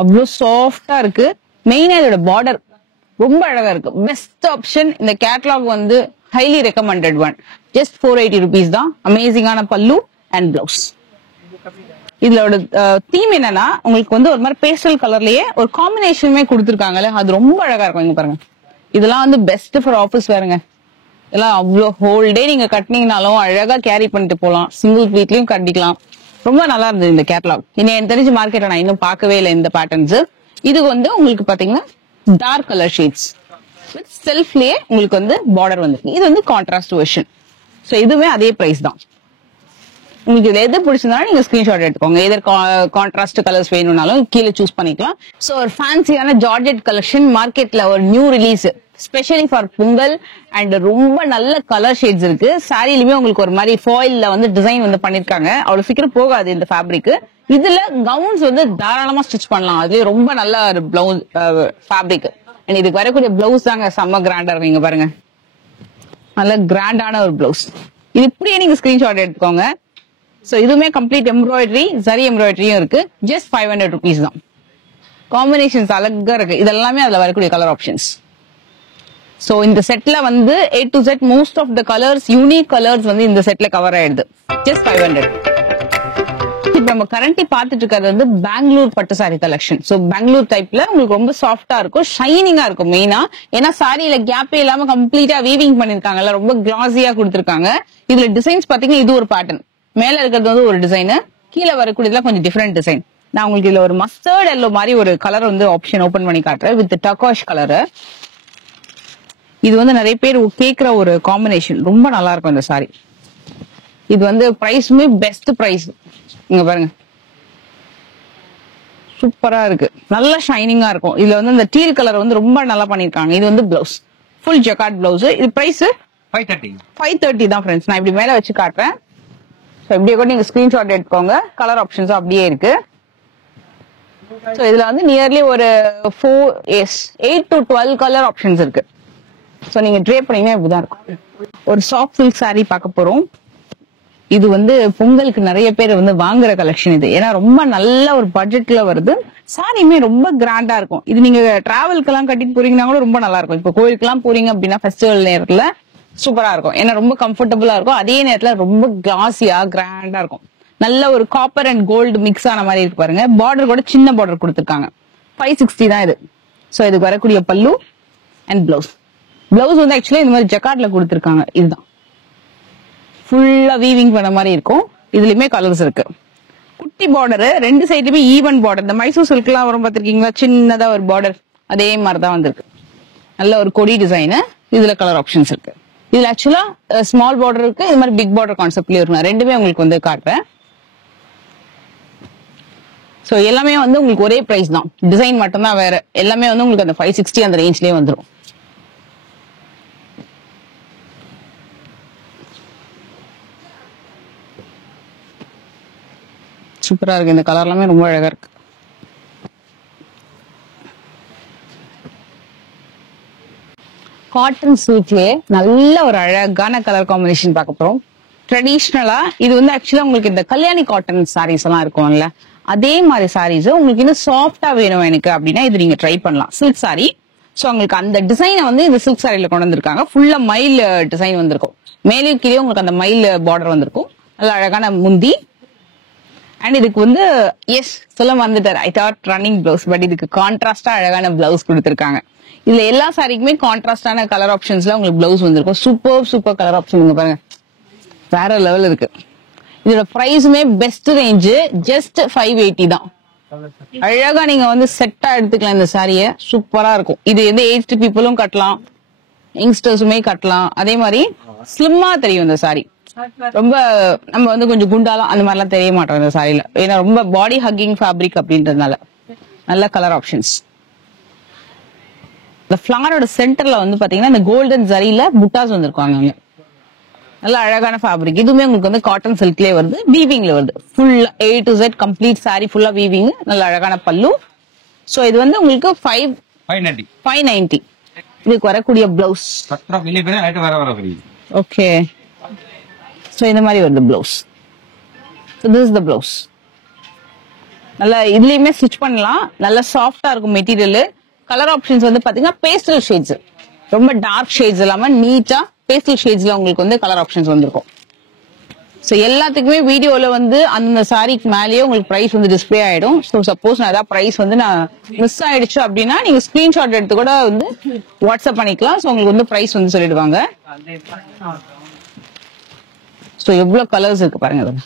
அவ்வளவு சாஃப்டா இருக்கு. மெயினா இதோட பார்டர் ரொம்ப அழகா இருக்கு. Best option. இந்த கேட்டலாக் வந்து highly recommended one. Just 480 rupees தான். அமேசிங்கான பல்லு அண்ட் பிளவுஸ். இதோட தீம் என்னன்னா உங்களுக்கு வந்து ஒரு மாதிரி பேஸ்டல் கலர்லயே ஒரு காம்பினேஷனுமே கொடுத்துருக்காங்கல்ல, அது ரொம்ப அழகா இருக்கும். இங்க பாருங்க, இதெல்லாம் வந்து பெஸ்ட் ஃபார் ஆஃபீஸ் வேறுங்க. இதெல்லாம் அவ்வளோ ஹோல் டே நீங்க கட்டினீங்கனாலும் அழகா கேரி பண்ணிட்டு போகலாம். சிங்கிள் வீட்லயும் கட்டிக்கலாம். ரொம்ப நல்லா இருந்தது இந்த கேட்டலாக். எனக்கு தெரிஞ்ச மார்க்கெட்டை நான் இன்னும் பார்க்கவே இல்லை இந்த பேட்டர்ன்ஸ். இது வந்து உங்களுக்கு பாத்தீங்கன்னா டார்க் கலர் ஷேட்ஸ் வித் செல்ஃப்லயே உங்களுக்கு வந்து பார்டர் வந்துருக்கு. இது வந்து கான்ட்ராஸ்ட் வெர்ஷன். சோ இதுவே அதே பிரைஸ் தான். உங்களுக்கு இது எது பிடிச்சிருந்தாலும் நீங்க ஸ்கிரீன்ஷாட் எடுத்துக்கோங்க. எதர் கான்ட்ராஸ்ட் கலர்ஸ் வேணும்னாலும் கீழே சூஸ் பண்ணிக்கலாம். சோ ஒரு ஃபேன்சியான ஜார்ஜெட் கலெக்ஷன் மார்க்கெட்ல ஒரு new release specially for Pongal and ரொம்ப நல்ல கலர் ஷேட்ஸ் இருக்கு. சாரிலுமே உங்களுக்கு ஒரு மாதிரி ஃபாயில்ல வந்து டிசைன் வந்து பண்ணிருக்காங்க. அவ்வளவு சீக்கிரம் போகாது இந்த ஃபேப்ரிக். இதுல கவுன்ஸ் வந்து தாராளமா ஸ்டிச் பண்ணலாம். அதுலயே ரொம்ப நல்ல ஒரு பிளவுஸ் ஃபேப்ரிக். அண்ட் இதுக்கு வரக்கூடிய பிளவுஸ் தாங்க செம்ம கிராண்டா இருக்கும். இங்க பாருங்க, நல்ல கிராண்டான ஒரு பிளவுஸ். இது இப்படியே நீங்க ஸ்கிரீன்ஷாட் எடுத்துக்கோங்க. சோ இதுவுமே கம்ப்ளீட் எம்ப்ராய்டரி, சரி எம்ப்ராய்டரியும் இருக்கு. ஜஸ்ட் 500 rupees தான். காம்பினேஷன்ஸ் அழகா இருக்கு. இதெல்லாமே அதுல வரக்கூடிய கலர் ஆப்ஷன்ஸ். சோ இந்த செட்ல வந்து A to Z most of the colours, unique colours வந்து இந்த செட்ல கவர் ஆயிடுது. ஜஸ்ட் 500. இப்ப நம்ம கரண்ட்லி பாத்துட்டு இருக்கிறது வந்து பெங்களூர் பட்டு சாரி கலெக்ஷன். சோ பெங்களூர் டைப்ல உங்களுக்கு ரொம்ப சாஃப்டா இருக்கும், ஷைனிங்கா இருக்கும். மெயினா ஏன்னா சாரியில கேப்பே இல்லாம கம்ப்ளீட்டா வீவிங் பண்ணிருக்காங்கல்ல, ரொம்ப கிளாஸியா கொடுத்திருக்காங்க. இதுல டிசைன்ஸ் பாத்தீங்கன்னா இது ஒரு பேட்டர்ன், மேல இருக்கிறது வந்து ஒரு டிசைன், கீழே வரக்கூடியதுல கொஞ்சம் டிஃபரெண்ட் டிசைன். நான் உங்களுக்கு இதுல ஒரு மஸ்டர்ட் எல்லோ மாதிரி ஒரு கலர் வந்து ஆப்ஷன் ஓபன் பண்ணி காட்டுறேன் வித் டர்காஷ் கலர். இது வந்து நிறைய பேர் கேக்குற ஒரு காம்பினேஷன். ரொம்ப நல்லா இருக்கும் இந்த சாரி. இது வந்து பிரைஸுமே பெஸ்ட் பிரைஸ். இங்க பாருங்க, சூப்பரா இருக்கு, நல்ல ஷைனிங்கா இருக்கும். இதுல வந்து இந்த டீல் கலர் வந்து ரொம்ப நல்லா பண்ணிருக்காங்க. இது வந்து பிளவுஸ், ஃபுல் ஜக்கார்ட் பிளவுஸ். இது பிரைஸ் 530 தான் ஃப்ரெண்ட்ஸ். நான் இப்படி மேல வச்சு காட்டுறேன். இப்படியே கூட நீங்க ஸ்கிரீன்ஷாட் எடுத்துக்கோங்க. கலர் ஆப்ஷன்ஸ் அப்படியே இருக்கு. சோ இதுல வந்து நியர்லி ஒரு 8 to 12 கலர் ஆப்ஷன்ஸ் இருக்கு. சோ நீங்க ட்ரே பண்ணீங்கன்னா இப்படிதான் இருக்கும். ஒரு சாஃப்ட் சில்க் சாரி பார்க்க போறோம். இது வந்து பொங்கலுக்கு நிறைய பேர் வந்து வாங்குற கலெக்ஷன் இது. ஏன்னா ரொம்ப நல்ல ஒரு பட்ஜெட்ல வருது. சாரியுமே ரொம்ப கிராண்டா இருக்கும். இது நீங்க டிராவல்க்கு எல்லாம் கட்டிட்டு போறீங்கன்னா கூட ரொம்ப நல்லா இருக்கும். இப்ப கோயிலுக்கு எல்லாம் போறீங்க அப்படின்னா ஃபெஸ்டிவல் நேரத்துல சூப்பரா இருக்கும். ஏன்னா ரொம்ப கம்ஃபர்டபுளா இருக்கும். அதே நேரத்துல ரொம்ப கிளாஸியா கிராண்டா இருக்கும். நல்ல ஒரு காப்பர் அண்ட் கோல்டு மிக்ஸ் ஆன மாதிரி இருக்கு பாருங்க. பார்டர் கூட சின்ன பார்டர் கொடுத்திருக்காங்க. 560 தான் இது. சோ இதுக்கு வரக்கூடிய பல்லு அண்ட் பிளவுஸ். பிளவுஸ் வந்து ஆக்சுவலி இந்த மாதிரி ஜக்கார்ட்ல கொடுத்திருக்காங்க. இதுதான் ஃபுல்லா வீவிங் பண்ண மாதிரி இருக்கும். இதுலயுமே கலர்ஸ் இருக்கு. குட்டி பார்டர், ரெண்டு சைடுலயுமே ஈவன் பார்டர். இந்த மைசூர் சில்க் எல்லாம் வரும் பாத்திருக்கீங்களா, சின்னதா ஒரு பார்டர், அதே மாதிரிதான் வந்திருக்கு. நல்ல ஒரு கொடி டிசைன். இதுல கலர் ஆப்ஷன்ஸ் இருக்கு. இதுல ஆக்சுவலா ஸ்மால் பார்டர் இருக்கு, இது மாதிரி பிக் பார்டர் கான்செப்ட்லயும் இருக்கு. ரெண்டுமே உங்களுக்கு வந்து காட்டுறேன். சோ எல்லாமே வந்து உங்களுக்கு ஒரே பிரைஸ் தான். டிசைன் மட்டும் தான் வேற. எல்லாமே வந்து உங்களுக்கு அந்த 560 அந்த ரேஞ்ச்லயே வந்துடும். சூப்பரா இருக்கு. இந்த கலர் எல்லாமே ரொம்ப அழகா இருக்கு. காட்டன் சில்க்லயே நல்ல ஒரு அழகான கலர் காம்பினேஷன் பார்க்க போறோம். ட்ரெடிஷ்னலா இது வந்து ஆக்சுவலா உங்களுக்கு இந்த கல்யாணி காட்டன் சாரீஸ் எல்லாம் இருக்கும்ல, அதே மாதிரி சாரீஸ் உங்களுக்கு இன்னும் சாஃப்டா வேணும் எனக்கு அப்படின்னா இது நீங்க ட்ரை பண்ணலாம். Silk sorry. சோ உங்களுக்கு அந்த டிசைனை வந்து இந்த சில்க் சாரியில கொண்டு வந்திருக்காங்க. ஃபுல்லா மயில் டிசைன் வந்திருக்கும். மேலே கீழே உங்களுக்கு அந்த மயில் பார்டர் வந்திருக்கும். நல்ல அழகான முந்தி. அண்ட் இதுக்கு வந்து எஸ் சொல்ல மறந்துட்டார், I thought running blouse, but இதுக்கு கான்ட்ராஸ்டா அழகான பிளவுஸ் கொடுத்திருக்காங்க. இதுல எல்லா சாரிக்குமே கான்ட்ராஸ்டான கலர் ஆப்ஷன்ஸ்ல உங்களுக்கு பிளவுஸ் வந்திருக்கும். சூப்பர் கலர் ஆப்ஷன் பாருங்க, வேற லெவல் இருக்கு. இதோட பிரைஸுமே பெஸ்ட் ரேஞ்சு, ஜஸ்ட் 580 தான். அழகா நீங்க வந்து செட்டா எடுத்துக்கலாம் இந்த சாரிய. சூப்பரா இருக்கும். இது எந்த ஏஜ்ட் பீப்புளும் கட்டலாம், யங்ஸ்டர்ஸுமே கட்டலாம். அதே மாதிரி ஸ்லிம்மா தெரியும் இந்த சாரி. ரொம்ப நம்ம வந்து கொஞ்சம் குண்டாலாம் அந்த மாதிரிலாம் தெரிய மாட்டோம் இந்த சாரியில. ஏன்னா ரொம்ப பாடி ஹக்கிங் ஃபேப்ரிக் அப்படின்றதுனால. நல்ல கலர் ஆப்ஷன்ஸ். இந்த ஃபிளாரோட சென்டர்ல வந்து பாத்தீங்கன்னா இந்த கோல்டன் ஜரியில புட்டாஸ் வந்திருக்காங்க. நல்ல அழகான ஃபேப்ரிக். இதுவுமே உங்களுக்கு வந்து காட்டன் சில்க்லயே வருது, வீவிங்ல வருது. ஃபுல்லா A to Z complete sorry ஃபுல்லா வீவிங். நல்ல அழகான பல்லு. சோ இது வந்து உங்களுக்கு 590. இதுக்கு வரக்கூடிய பிளவுஸ். ஓகே. சோ இந்த மாதிரி வருது blouse. So this is the blouse. நல்லா இதுலயுமே ஸ்டிச் பண்ணலாம். நல்ல சாஃப்டா இருக்கும் மெட்டீரியல். கலர் ஆப்ஷன்ஸ் வந்து பாத்தீங்கன்னா பேஸ்டல் ஷேட்ஸ், ரொம்ப டார்க் ஷேட்ஸ் இல்லாம நீட்டா பேஸ்டல் ஷேட்ஸ்ல உங்களுக்கு வந்து கலர் ஆப்ஷன்ஸ் வந்திருக்கும். சோ எல்லாத்துக்குமே வீடியோல வந்து அந்த சாரிக்கு மேலேயே உங்களுக்கு பிரைஸ் வந்து டிஸ்பிளே ஆயிடும். சோ சப்போஸ் நான் ஏதாவது பிரைஸ் வந்து நான் மிஸ் ஆயிடுச்சு அப்படின்னா நீங்க ஸ்கிரீன்ஷாட் எடுத்து கூட வந்து வாட்ஸ்அப் பண்ணிக்கலாம். சோ உங்களுக்கு வந்து பிரைஸ் வந்து சொல்லிடுவாங்க. சோ எவ்வளவு கலர்ஸ் இருக்கு பாருங்க. அதுல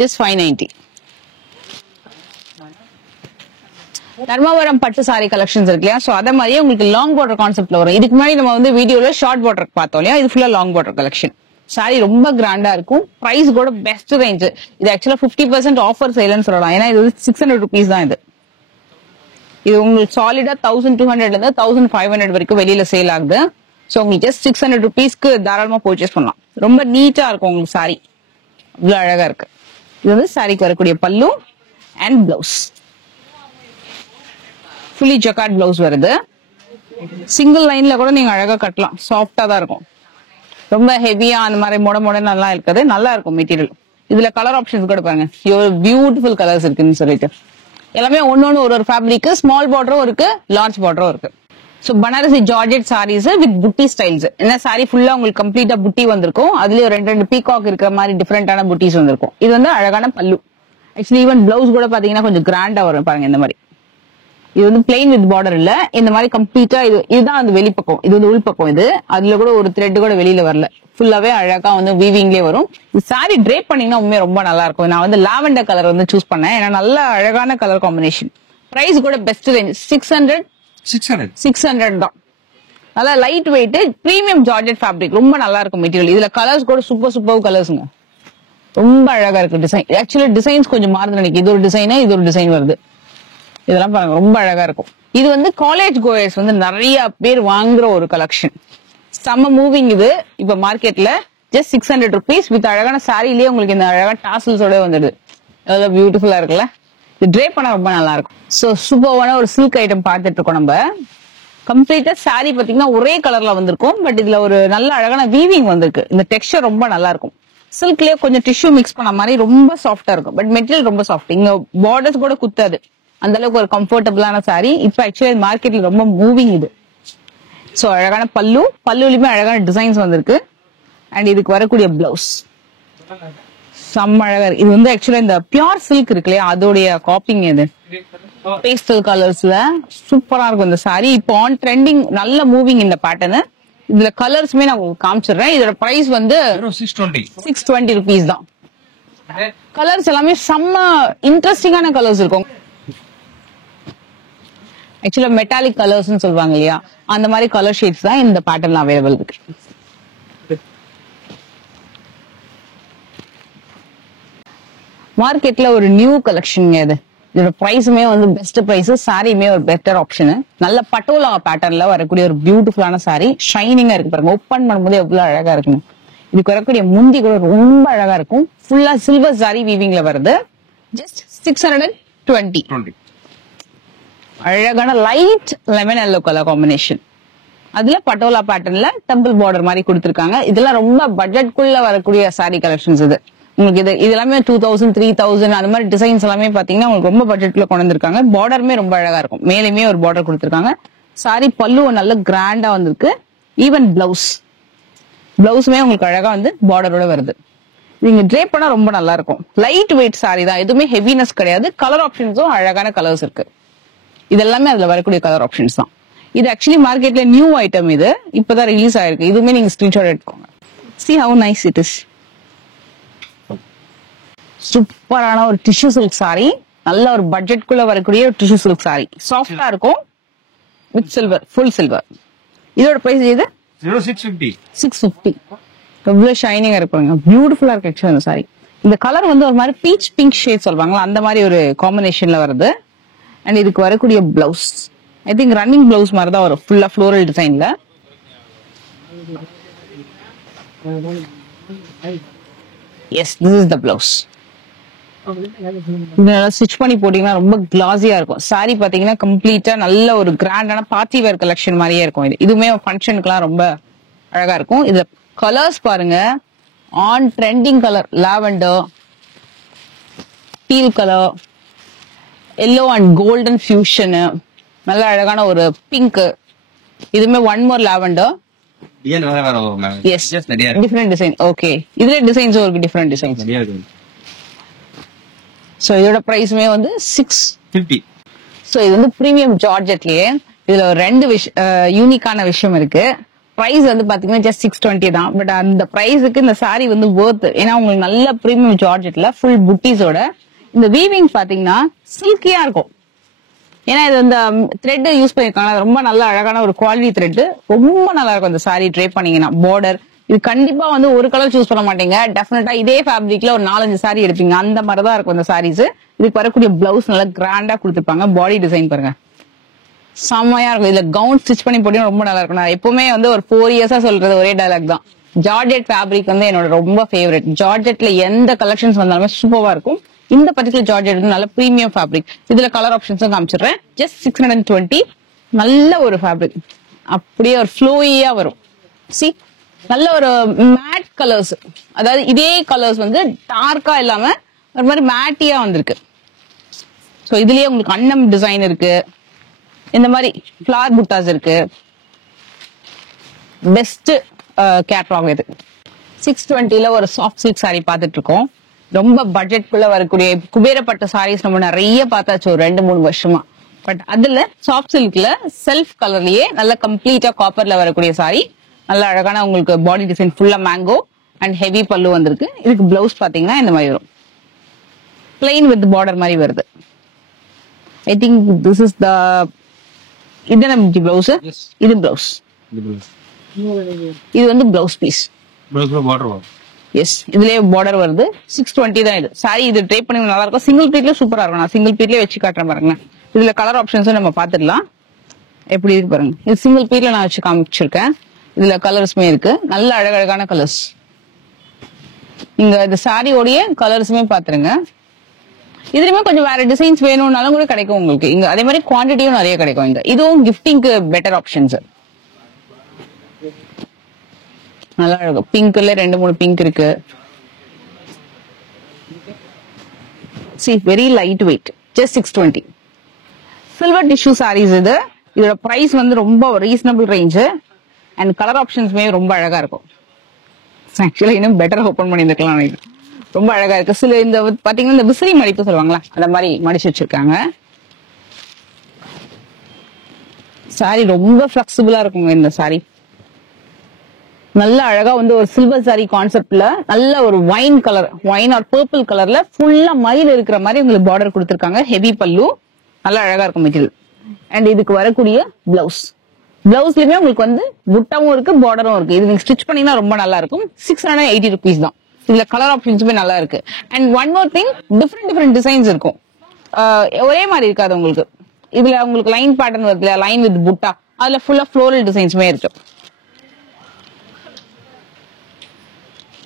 just 590. தர்மாவரம் பட்டு சாரி கலெக்ஷன்ஸ் இருக்கு இல்லையா, சோ அதே மாதிரியே உங்களுக்கு லாங் பார்டர் கான்செப்ட்ல வரும். இதுக்கு முன்னாடி நம்ம வந்து வீடியோல ஷார்ட் பார்டர் பார்த்தோம் இல்லையா, இது ஃபுல்லா லாங் பார்டர் கலெக்ஷன். சாரி ரொம்ப கிராண்டா இருக்கும். பிரைஸ் கூட பெஸ்ட் ரேஞ்ச். இது ஆக்சுவலா 50% ஆஃபர் சேல்னு சொல்லலாம். ஏன்னா இது 600 rupees தான். இது உங்களுக்கு சாலிடா 1200 இருந்து 1500 வரைக்கும் வெளியில சேல் ஆகுது. சோ உங்களுக்கு ஜஸ்ட் 600 rupeesக்கு தாராளமா பர்ச்சேஸ் பண்ணலாம். ரொம்ப நீட்டா இருக்கும் உங்களுக்கு சாரி, இவ்வளவு அழகா இருக்கு. இது வந்து சாரிக்கு வரக்கூடிய பல்லு and blouse. Fully jacquard blouse வருது. சிங்கிள் லைன்ல கூட நீங்க அழகா கட்டலாம். சாஃப்டா தான் இருக்கும். ரொம்ப ஹெவியா அந்த மாதிரி மொட நல்லா இருக்காது. நல்லா இருக்கும் மெட்டீரியல். இதுல கலர் ஆப்ஷன்ஸ் கூட பாருங்க, பியூட்டிஃபுல் கலர்ஸ் இருக்குன்னு சொல்லிட்டு எல்லாமே ஒன்னொன்னு ஒரு ஃபேப்ரிக். ஸ்மால் பார்டரும் இருக்கு, லார்ஜ் பார்டரும் இருக்கு. So Banarasi georgette sarees with butti styles. என்ன சாரி ஃபுல்லா உங்களுக்கு கம்ப்ளீட்டா புட்டி வந்திருக்கும். அதுலயும் ரெண்டு பீகாக் இருக்கிற மாதிரி டிஃபரெண்டான புட்டிஸ் வந்திருக்கும். இது வந்து அழகான பல்லு. ஆக்சுவலி ஈவன் பிளவுஸ் கூட பாத்தீங்கன்னா கொஞ்சம் கிராண்டா வரும் பாருங்க. இந்த மாதிரி இது வந்து பிளெயின் வித் பார்டர் இல்ல, இந்த மாதிரி கம்ப்ளீட்டா இதுதான் அந்த வெளிப்பக்கம், இது வந்து உள்பக்கம். இது அதுல கூட ஒரு த்ரெட் கூட வெளியில வரல, ஃபுல்லாவே அழகா வந்து வீவிங்லயே வரும். இது சாரி ட்ரேப் பண்ணீங்கன்னா உண்மையா ரொம்ப நல்லா இருக்கும். நான் வந்து லாவெண்டர் கலர் வந்து சூஸ் பண்ணேன், ஏன்னா நல்ல அழகான கலர் காம்பினேஷன். பிரைஸ் கூட பெஸ்ட் ரேஞ்ச் 600 தான். நல்லா light weight premium georgette fabric. ரொம்ப நல்லா இருக்கும் மெட்டீரியல். இதுல கலர்ஸ் கூட சூப்பர் கலர்ஸ்ங்க. ரொம்ப அழகா இருக்கு டிசைன். ஆக்சுவலி டிசைன்ஸ் கொஞ்சம் மாறுது நினைக்கிறேன். இது ஒரு டிசைன், இது ஒரு டிசைன் வருது. இதெல்லாம் பாருங்க, ரொம்ப அழகா இருக்கும். இது வந்து காலேஜ் கோயர்ஸ் வந்து நிறைய பேர் வாங்குற ஒரு கலெக்ஷன். செம்ம மூவிங் இது. இப்ப மார்க்கெட்ல ஜஸ்ட் 600 rupees வித் அழகான சாரிலேயே உங்களுக்கு இந்த அழகா டாசல்ஸோட வந்துடுது. அவ்வளவு பியூட்டிஃபுல்லா இருக்குல்ல. இது ட்ரே பண்ண ரொம்ப நல்லா இருக்கும். சோ சூப்பரான ஒரு சில்க் ஐட்டம் பார்த்துட்டு இருக்கோம் நம்ம. கம்ப்ளீட்டா சாரி பாத்தீங்கன்னா ஒரே கலர்ல வந்திருக்கும். பட் இதுல ஒரு நல்ல அழகான வீவிங் வந்திருக்கு. இந்த டெக்ஸ்சர் ரொம்ப நல்லா இருக்கும். சில்க்லயே கொஞ்சம் டிஷ்யூ மிக்ஸ் பண்ண மாதிரி ரொம்ப சாஃப்டா இருக்கும். பட் மெட்டீரியல் ரொம்ப சாஃப்ட். இங்க பார்டர்ஸ் கூட குத்தாது. அந்த அளவுக்கு ஒரு கம்ஃபர்டபுளான சாரி. இப்ப ஆக்சுவலி மார்க்கெட்ல ரொம்ப மூவிங் இது. சோ அழகான பல்லுலயுமே அழகான டிசைன்ஸ் வந்திருக்கு. அண்ட் இதுக்கு வரக்கூடிய பிளவுஸ் செம்ம அழகா இருக்கு. இது வந்து ஆக்சுவலா இந்த பியூர் சில்க் இருக்கு இல்லையா, அதோடைய காப்பிங். இது பேஸ்டல் கலர்ஸ்ல சூப்பரா இருக்கும் இந்த சாரி. இப்போ ஆன் ட்ரெண்டிங், நல்ல மூவிங் இந்த பேட்டர்ன். இதுல கலர்ஸ்மே நான் உங்களுக்கு காமிச்சிடுறேன். இதோட பிரைஸ் வந்து 620 rupees தான். கலர்ஸ் எல்லாமே செம்ம இன்ட்ரெஸ்டிங்கான கலர்ஸ் இருக்கும். ஆக்சுவலா மெட்டாலிக் கலர்ஸ் சொல்லுவாங்க இல்லையா, அந்த மாதிரி கலர் ஷேட்ஸ் தான் இந்த பேட்டர்ன்ல அவைலபிள் இருக்கு. மார்க்கெட்ல ஒரு நியூ கலெக்ஷன் இது. இதோட பிரைஸுமே வந்து பெஸ்ட் பிரைஸ். சாரியுமே ஒரு பெட்டர் ஆப்ஷன். நல்ல பட்டோலா பேட்டர்ன்ல வரக்கூடிய ஒரு பியூட்டிஃபுல்லான சாரி. ஷைனிங்கா இருக்கு பாருங்க. ஓப்பன் பண்ணும்போது எவ்வளவு அழகா இருக்குன்னு. இதுக்கு வரக்கூடிய முந்தி கூட ரொம்ப அழகா இருக்கும். ஃபுல்லா சில்வர் சாரி வீவிங்ல வருது. ஜஸ்ட் 620. அழகான light lemon yellow colour combination. அதுல பட்டோலா பேட்டர்ன்ல டெம்பிள் பார்டர் மாதிரி கொடுத்திருக்காங்க. இதெல்லாம் ரொம்ப பட்ஜெட்குள்ள வரக்கூடிய சாரி கலெக்ஷன்ஸ். இது உங்களுக்கு இது எல்லாமே 2000 3000 அந்த மாதிரி டிசைன்ஸ் எல்லாமே பாத்தீங்கன்னா உங்களுக்கு ரொம்ப பட்ஜெட்ல கொண்டு வந்திருக்காங்க. பார்டருமே ரொம்ப அழகா இருக்கும். மேலுமே ஒரு பார்டர் கொடுத்திருக்காங்க. சாரி பல்லு நல்ல கிராண்டா வந்திருக்கு. ஈவன் பிளவுஸுமே உங்களுக்கு அழகா வந்து பார்டரோட வருது. நீங்க ட்ரேப் பண்ணா ரொம்ப நல்லா இருக்கும். லைட் வெயிட் சாரி தான், எதுவுமே ஹெவினஸ் கிடையாது. கலர் ஆப்ஷன்ஸும் அழகான கலர்ஸ் இருக்கு. இது எல்லாமே அதுல வரக்கூடிய கலர் ஆப்ஷன்ஸ் தான். இது ஆக்சுவலி மார்க்கெட்ல நியூ ஐட்டம். இது இப்பதான் ரிலீஸ் ஆயிருக்கு. இதுவுமே நீங்க ஸ்கிரீன்ஷாட் எடுத்துக்கோங்க. See how nice it is. சூப்பரான ஒரு டிஷ்யூ சில்க் சாரி. நல்ல ஒரு பட்ஜெட்குள்ள வரக்கூடிய ஒரு டிஷ்யூ சில்க் சாரி. சாஃப்டா இருக்கும் வித் சில்வர், ஃபுல் சில்வர். இதோட பிரைஸ் இது 650. எவ்வளவு ஷைனிங்கா இருப்பாங்க. பியூட்டிஃபுல்லா இருக்கு ஆக்சுவலா இந்த சாரி. இந்த கலர் வந்து ஒரு மாதிரி பீச் பிங்க் ஷேட் சொல்லுவாங்களா அந்த மாதிரி ஒரு காம்பினேஷன்ல வருது. அண்ட் இதுக்கு வரக்கூடிய blouse I think running blouse மாதிரி தான் வரும், ஃபுல்லா ஃப்ளோரல் டிசைன்ல. Yes, this is the blouse. இதனால ஸ்டிச் பண்ணி போட்டீங்கன்னா ரொம்ப கிளாஸியா இருக்கும். சாரி பாத்தீங்கன்னா கம்ப்ளீட்டா நல்ல ஒரு கிராண்டான பார்ட்டி வேர் கலெக்ஷன் மாதிரியே இருக்கும். இதுவுமே ஃபங்க்ஷனுக்குலாம் ரொம்ப அழகா இருக்கும். இதுல கலர்ஸ் பாருங்க, on trending colour lavender, teal colour, yellow and golden fusion, நல்ல அழகான ஒரு பிங்க். இதுமே one more lavender. Yes, different design. Okay, இதுல டிசைன்ஸ் இருக்கு, டிஃபரெண்ட் டிசைன்ஸ். சோ இதோட பிரைஸ்மே வந்து 650. சோ இது வந்து பிரீமியம் ஜார்ஜெட்லயே. இதுல ஒரு ரெண்டு யூனிக்கான விஷயம் இருக்கு. பிரைஸ் வந்து பாத்தீங்கன்னா ஜஸ்ட் 620 தான். பட் அந்த பிரைஸுக்கு இந்த சாரி வந்து வர்த். ஏன்னா உங்களுக்கு நல்ல பிரீமியம் ஜார்ஜெட்ல ஃபுல் புட்டிஸோட இந்த வீவிங் பாத்தீங்கன்னா சில்கியா இருக்கும். ஏன்னா இது இந்த த்ரெட் யூஸ் பண்ணிருக்காங்க, ரொம்ப நல்ல அழகான ஒரு குவாலிட்டி த்ரெட், ரொம்ப நல்லா இருக்கும் இந்த சாரி ட்ரை பண்ணீங்கன்னா. பார்டர் இது கண்டிப்பா வந்து ஒரு கலர் சூஸ் பண்ண மாட்டீங்க, டெஃபினட்டா இதே ஃபேப்ரிக்ல ஒரு 4-5 சாரி எடுப்பீங்க, அந்த மாதிரிதான் இருக்கும் இந்த சாரீஸ். இதுக்கு வரக்கூடிய பிளவுஸ் நல்லா கிராண்டா கொடுத்துருப்பாங்க. பாடி டிசைன் பாருங்க, செம்மையா இருக்கும். இதுல கவுன் ஸ்டிச் பண்ணி போட்டீங்கன்னா ரொம்ப நல்லா இருக்கும். நான் எப்பவுமே வந்து ஒரு 4 இயர்ஸா சொல்றது ஒரே டயலாக் தான், ஜார்ஜெட் ஃபேப்ரிக் வந்து என்னோட ரொம்ப ஃபேவரட். ஜார்ஜெட்ல எந்த கலெக்ஷன்ஸ் வந்தாலுமே சூப்பரா இருக்கும். இந்த பர்டிகுலர் ஜார்ஜெட் வந்து நல்ல பிரீமியம் ஃபேப்ரிக். இதுல கலர் ஆப்ஷன்ஸும் காமிச்சிடுறேன். ஜஸ்ட் 620. நல்ல ஒரு ஃபேப்ரிக், அப்படியே ஒரு ஃப்ளோயியா வரும். சி, நல்ல ஒரு மேட் கலர்ஸ், அதாவது இதே கலர்ஸ் வந்து டார்க்கா இல்லாம ஒரு மாதிரி மேட்டியா வந்திருக்கு. சோ இதுலயே உங்களுக்கு அன்னம் டிசைன் இருக்கு, இந்த மாதிரி ஃபிளார் புட்டாஸ் இருக்கு. பெஸ்ட் கேட்லாக் இது. 620ல ஒரு சாஃப்ட் சில்க் சாரி பாத்துட்டு இருக்கோம். ரொம்ப பட்ஜெட்குள்ள வரக்கூடிய குபேரப்பட்ட சாரீஸ் நம்ம நிறைய பார்த்தாச்சு ஒரு 2-3 வருஷமா. பட் அதுல சாஃப்ட் சில்க்ல செல்ஃப் கலர்லயே நல்ல கம்ப்ளீட்டா காப்பர்ல வரக்கூடிய சாரி. நல்ல அழகான உங்களுக்கு பாடி டிசைன் ஃபுல்லா மேங்கோ அண்ட் ஹெவி பல்லு வந்திருக்கு. இதுக்கு பிளவுஸ் பாத்தீங்கன்னா இந்த மாதிரி வரும், பிளைன் வித் பார்டர் மாதிரி வருது. I think this is the இதுதான பிளவுஸ். இது பிளவுஸ், இது வந்து பிளவுஸ் பீஸ். எஸ், இதுலயே பார்டர் வருது. 620 தான் இது சாரி. இது ட்ரை பண்ணி நல்லா இருக்கும். சிங்கிள் பீட்ல சூப்பரா இருக்கும். நான் சிங்கிள் பீட்லயே வச்சு காட்டுறேன் பாருங்க. இதுல கலர் ஆப்ஷன்ஸும் நம்ம பாத்துடலாம், எப்படி இருக்கு பாருங்க. இது சிங்கிள் பீட்ல நான் வச்சு காமிச்சிருக்கேன். இதுல கலர்ஸ்மே இருக்கு, நல்ல அழகழகான கலர்ஸ். நீங்க இந்த சாரியோடைய கலர்ஸுமே பாத்துருங்க. இதுலயுமே கொஞ்சம் வேற டிசைன்ஸ் வேணும்னாலும் கூட கிடைக்கும் உங்களுக்கு இங்க. அதே மாதிரி குவான்டிட்டியும் நிறைய கிடைக்கும் இங்க. இதுவும் கிஃப்டிங்க்கு பெட்டர் ஆப்ஷன்ஸ். நல்லா அழகு. பிங்க்ல 2-3 பிங்க் இருக்கு. See, very light weight, just 620. Silver tissue sarees இது. இதோட பிரைஸ் வந்து ரொம்ப ரீசனபிள் ரேஞ்ச் அண்ட் கலர் ஆப்ஷன்ஸ்மே ரொம்ப அழகா இருக்கும். ஆக்சுவலா இன்னும் பெட்டர் ஓபன் பண்ணிருக்கலாம். ரொம்ப அழகா இருக்கு. சில இந்த பாத்தீங்கன்னா இந்த விசிறி மடிப்பு சொல்லுவாங்களா, அந்த மாதிரி மடிச்சு வச்சிருக்காங்க. சாரி ரொம்ப பிளெக்சிபிளா இருக்குங்க இந்த சாரி. நல்ல அழகா வந்து ஒரு சில்வர் சாரி கான்செப்ட்ல நல்ல ஒரு wine colour, wine or purple கலர்ல ஃபுல்லா மயில் இருக்கிற மாதிரி உங்களுக்கு பார்டர் கொடுத்திருக்காங்க. ஹெவி பல்லு, நல்ல அழகா இருக்கும் மெட்டீரியல். அண்ட் இதுக்கு வரக்கூடிய பிளவுஸ், பிளவுஸ்லயுமே உங்களுக்கு வந்து புட்டாவும் இருக்கு, பார்டரும் இருக்கு. இது நீங்க ஸ்டிச் பண்ணீங்கன்னா ரொம்ப நல்லா இருக்கும். 680 rupees தான். இதுல கலர் ஆப்ஷன்ஸுமே நல்லா இருக்கு. And one more thing, different designs இருக்கும். ஒரே மாதிரி இருக்காது உங்களுக்கு. இதுல உங்களுக்கு லைன் பேட்டர்ன் வருது, லைன் வித் புட்டா, அதுல ஃபுல்லா ஃப்ளோரல் டிசைன்ஸுமே இருக்கு.